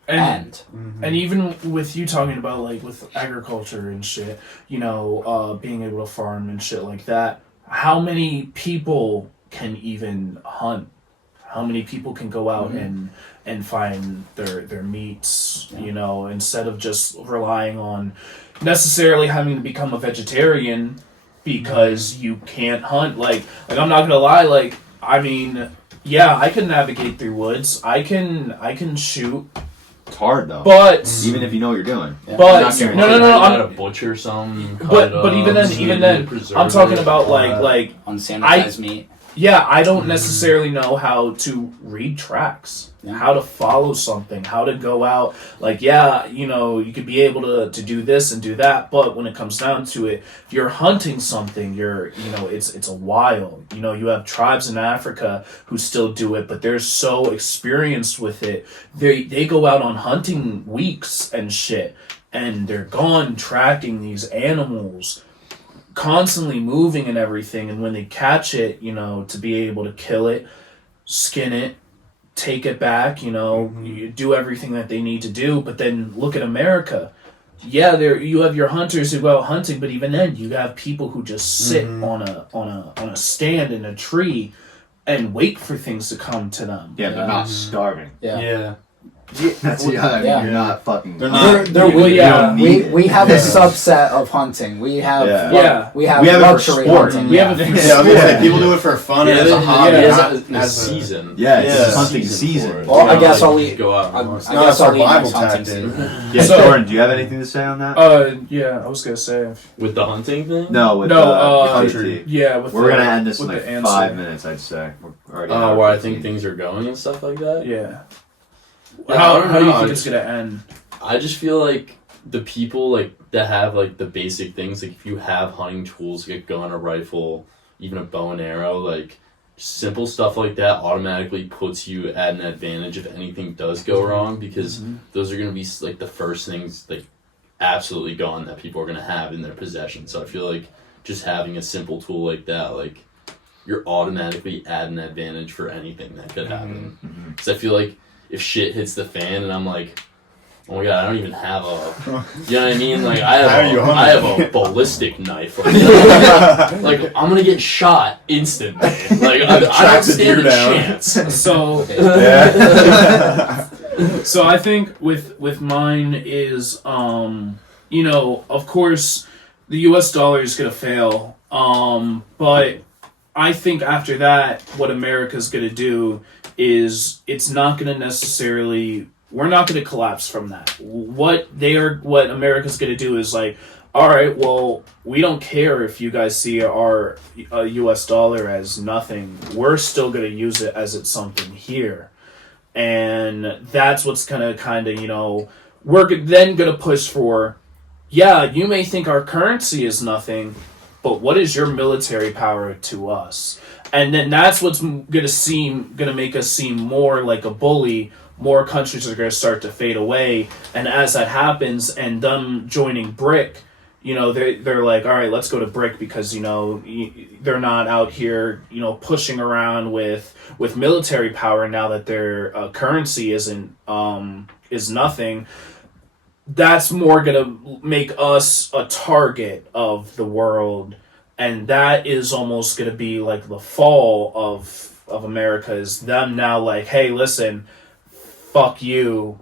end. And even with you talking about like with agriculture and shit, being able to farm and shit like that, how many people can even hunt? How many people can go out and find their meats, instead of just relying on necessarily having to become a vegetarian because you can't hunt. Like I'm not gonna lie, I can navigate through woods. I can shoot. It's hard though. But even if you know what you're doing. Yeah. but Not guaranteed. no, I'm I'm, a butcher something. but even then, I'm talking about like Unsanitized meat. yeah, I don't necessarily know how to read tracks, Yeah. how to follow something, how to go out. You could be able to do this and do that, but when it comes down to it, if you're hunting something, it's a wild. You have tribes in Africa who still do it, but they're so experienced with it. They go out on hunting weeks and shit, and they're gone tracking these animals, constantly moving and everything, and when they catch it, to be able to kill it, skin it, take it back, you do everything that they need to do. But then look at America. Yeah, you have your hunters who go out hunting, but even then you have people who just sit on a stand in a tree and wait for things to come to them. Yeah, they're not starving. Yeah. That's you're not fucking. They're not. We have a subset of hunting. We have we have it for luxury sport. hunting. We have a Yeah, I was gonna say, people do it for fun and as a hobby, not as a as a season. Yeah, it's Yeah. hunting season. Well, I guess I'll eat. Go out. I and It's not a guess I'll eat survival next hunting tactic. season. Yeah, So- Jordan, do you have anything to say on that? I was gonna say with the hunting thing. No, with country. country. yeah. With We're gonna end this in with like the answer. 5 minutes, I'd say. We're already Oh, at where I 15. think things are going and stuff like that. Yeah. Yeah, I How don't do you know, think it's gonna end? I just feel like the people that have the basic things, if you have hunting tools, like a gun, a rifle, even a bow and arrow, simple stuff like that automatically puts you at an advantage if anything does go wrong, because those are gonna be the first things absolutely gone that people are gonna have in their possession. So I feel like just having a simple tool like that, you're automatically at an advantage for anything that could happen. Because I feel like if shit hits the fan and I'm like, oh my god, I don't even have you know what I mean? I have a ballistic knife. I'm gonna get shot instantly. I don't stand a chance. So, so I think with mine is, of course, the U.S. dollar is gonna fail. But I think after that, what America's gonna do is it's not gonna necessarily. We're not going to collapse from that. What America's going to do is all right, well, we don't care if you guys see our U.S. dollar as nothing. We're still going to use it as it's something here. And that's what's going to kind of, we're then going to push for, you may think our currency is nothing, but what is your military power to us? And then that's what's going to make us seem more like a bully. More countries are going to start to fade away, and as that happens, and them joining BRIC, you know, they're like, all right, let's go to BRIC because, you know, they're not out here, you know, pushing around with military power now that their currency is nothing. That's more gonna make us a target of the world, and that is almost gonna be like the fall of America, is them now like, hey, listen, fuck you,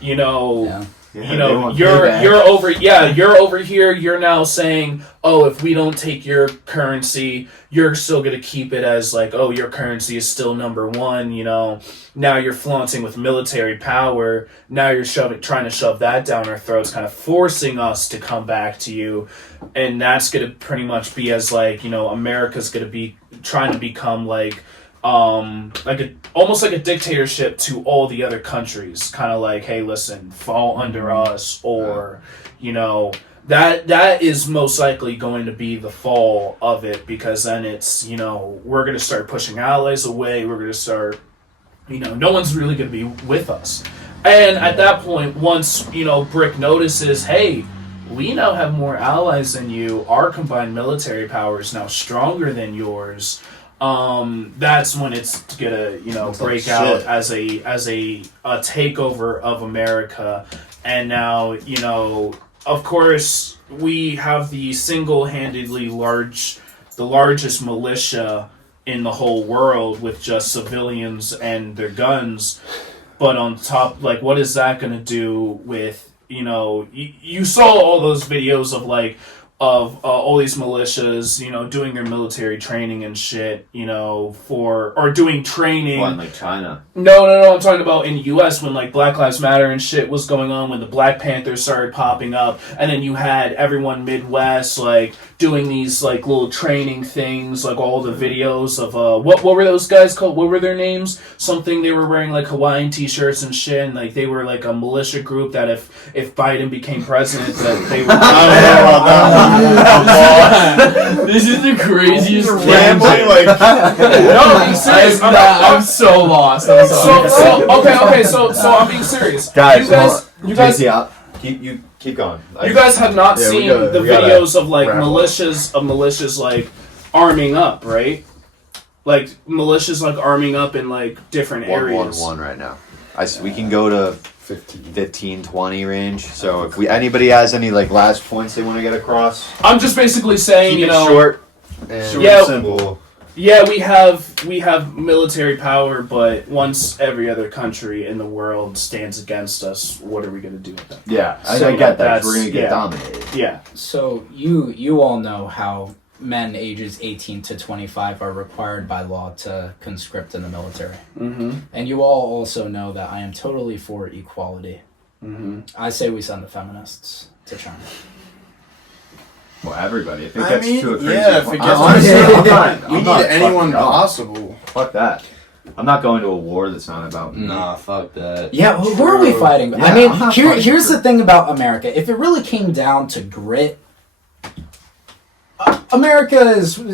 you know. Yeah, you know, you're over here. You're now saying, oh, if we don't take your currency, you're still gonna keep it as like, oh, your currency is still number one. You know, now you're flaunting with military power. Now you're trying to shove that down our throats, kind of forcing us to come back to you, and that's gonna pretty much be as like, you know, America's gonna be trying to become like almost like a dictatorship to all the other countries, kind of like, hey, listen, fall under us, or you know, that is most likely going to be the fall of it, because then it's, you know, we're going to start pushing allies away, we're going to start, you know, no one's really going to be with us, and at that point, once, you know, BRIC notices, hey, we now have more allies than you, our combined military power is now stronger than yours. That's when it's gonna, you know, break out as a takeover of America. And now, you know, of course, we have the single-handedly the largest militia in the whole world with just civilians and their guns. But on top, like, what is that gonna do with, you know, you saw all those videos of like, of all these militias, you know, doing their military training and shit, you know, or doing training. What, like China? No, I'm talking about in the U.S. when, like, Black Lives Matter and shit was going on, when the Black Panthers started popping up, and then you had everyone Midwest, like, doing these, like, little training things, like, all the videos of, what were those guys called? What were their names? Something, they were wearing, like, Hawaiian t-shirts and shit, and, like, they were, like, a militia group that if Biden became president, that they would... This is the craziest Rambling like No, I'm serious. I'm so lost. I'm sorry. So I'm being serious. Guys, you guys, keep going. you guys have not seen the we gotta videos of like wrap up. militias like arming up, right? Like militias like arming up in like different areas. 1-1-1 right now. We can go to 15, 20 range. So if anybody has any like last points they want to get across, I'm just basically saying, keep you it know, short and Yeah. simple. yeah, we have military power, but once every other country in the world stands against us, what are we going to do with that? Yeah, So I get that. that's- We're gonna get yeah. dominated. Yeah. So you all know how men ages 18 to 25 are required by law to conscript in the military. Mm-hmm. And you all also know that I am totally for equality. Mm-hmm. I say we send the feminists to China. Well, everybody. I think I that's mean, too crazy. yeah, if it gets Honestly, I'm not. we I'm need not anyone fucking going. possible. Fuck that. I'm not going to a war that's not about me. Nah, fuck that. Yeah, who are we fighting? Yeah, I mean, I'm not fighting here's for- the thing about America. If it really came down to grit, America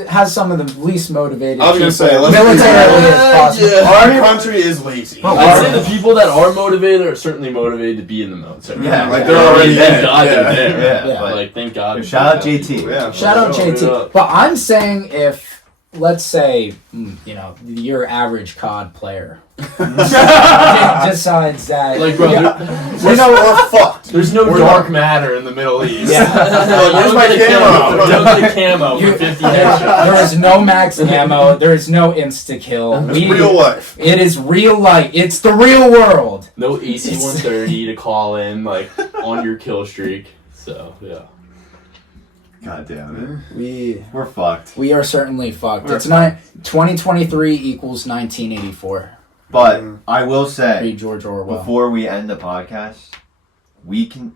has some of the least motivated I was gonna say, people let's be militarily real. as possible. Yeah. Our country is lazy. Bro, I'd say the people that are motivated are certainly motivated to be in the military. Yeah, like yeah. they're already Thank there. God Yeah. they're there. Yeah, Yeah. Like, thank God. Shout out JT. Yeah, Shout out for JT. sure. But I'm saying if, let's say, you know, your average COD player decides that, Like, bro, you know, We're fucked. There's no We're dark matter in the Middle East. Yeah. Where's my camo? Don't get a camo for 50 headshots. there is no max ammo. There is no insta kill. It's real life. It is real life. It's the real world. No AC-130 to call in, like, on your kill streak. So, yeah. God damn it. We're fucked. We are certainly fucked. We're It's not 2023 equals 1984. But I will say, Read George Orwell. before we end the podcast, we can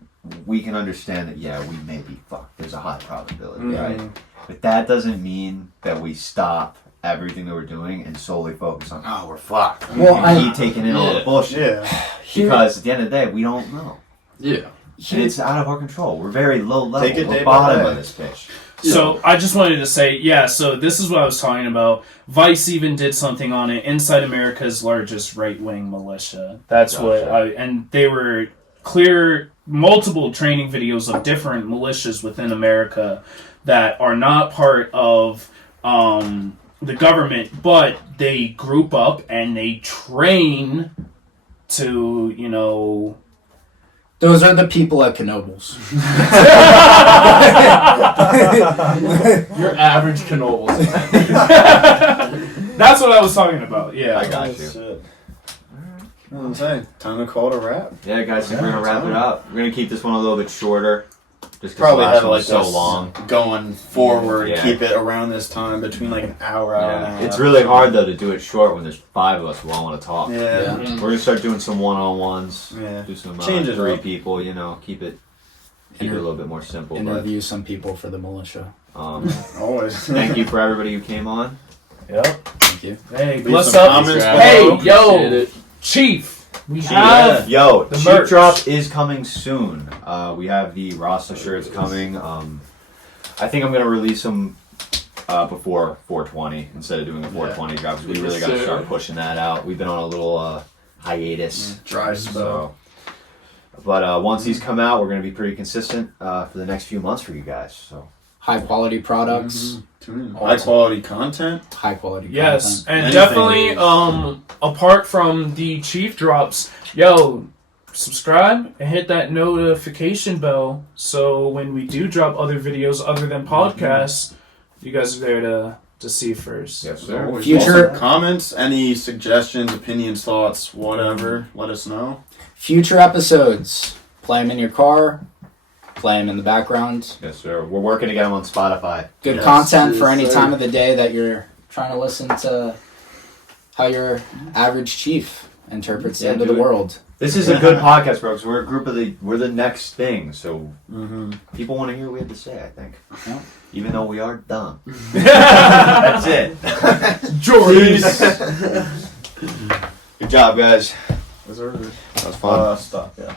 understand that, yeah, we may be fucked. There's a high probability, right? But that doesn't mean that we stop everything that we're doing and solely focus on, oh, we're fucked. Well, and keep taking in all the bullshit. Yeah. Because at the end of the day, we don't know. Yeah. And it's out of our control. We're very low level. Take it We're day by bottom day. of this pitch. So I just wanted to say, so this is what I was talking about. Vice even did something on it. Inside America's largest right-wing militia. That's Gotcha. and they were clear multiple training videos of different militias within America that are not part of the government, but they group up and they train to, you know... Those are the people at Knoebels. Your average Knoebels. That's what I was talking about, yeah. I got you. Shit. What I'm saying, time to call it a wrap. Yeah, guys, we're gonna wrap it up. We're gonna keep this one a little bit shorter. Just Probably because have the last like one was so long. going forward. Yeah. Keep it around this time between like an hour and a Yeah. half. It's really hard though to do it short when there's 5 of us who all want to talk. Yeah. We're gonna start doing some one-on-ones. Yeah. Do some Change it 3 up. people. You know, keep it a little bit more simple. But, Interview some people for the militia. Always. thank you for everybody who came on. Yep. Thank you. Hey, Leave bless some up. comments Hey, below. yo, Appreciate it. Chief. We Yeah. have... Yo, The Cheap merch. Drop is coming soon. We have the Rasta shirts coming. I think I'm gonna release them before 420 instead of doing a 420 drop. 'Cause we really got to start pushing that out. We've been on a little hiatus. Dry spell. But once these come out, we're gonna be pretty consistent for the next few months for you guys. So High quality products, High quality content. high quality Yes, content. and Anything. definitely, apart from the Chief drops, yo, subscribe and hit that notification bell so when we do drop other videos other than podcasts, you guys are there to see first. yes, So always Future- welcome comments, any suggestions, opinions, thoughts, whatever. Let us know. Future episodes. Play them in your car. Play them in the background. yes, sir. We're working to get them on Spotify. Good Yes, content for yes, any sir. time of the day that you're trying to listen to how your average chief interprets the Yeah, end of do the it. world. This is a good podcast, bro. Because we're a group of we're the next thing. So Mm-hmm. people want to hear what we have to say. I think, Yeah. even though we are dumb. That's it. Jordan. Good job, guys. That That was fun. Stop. Yeah.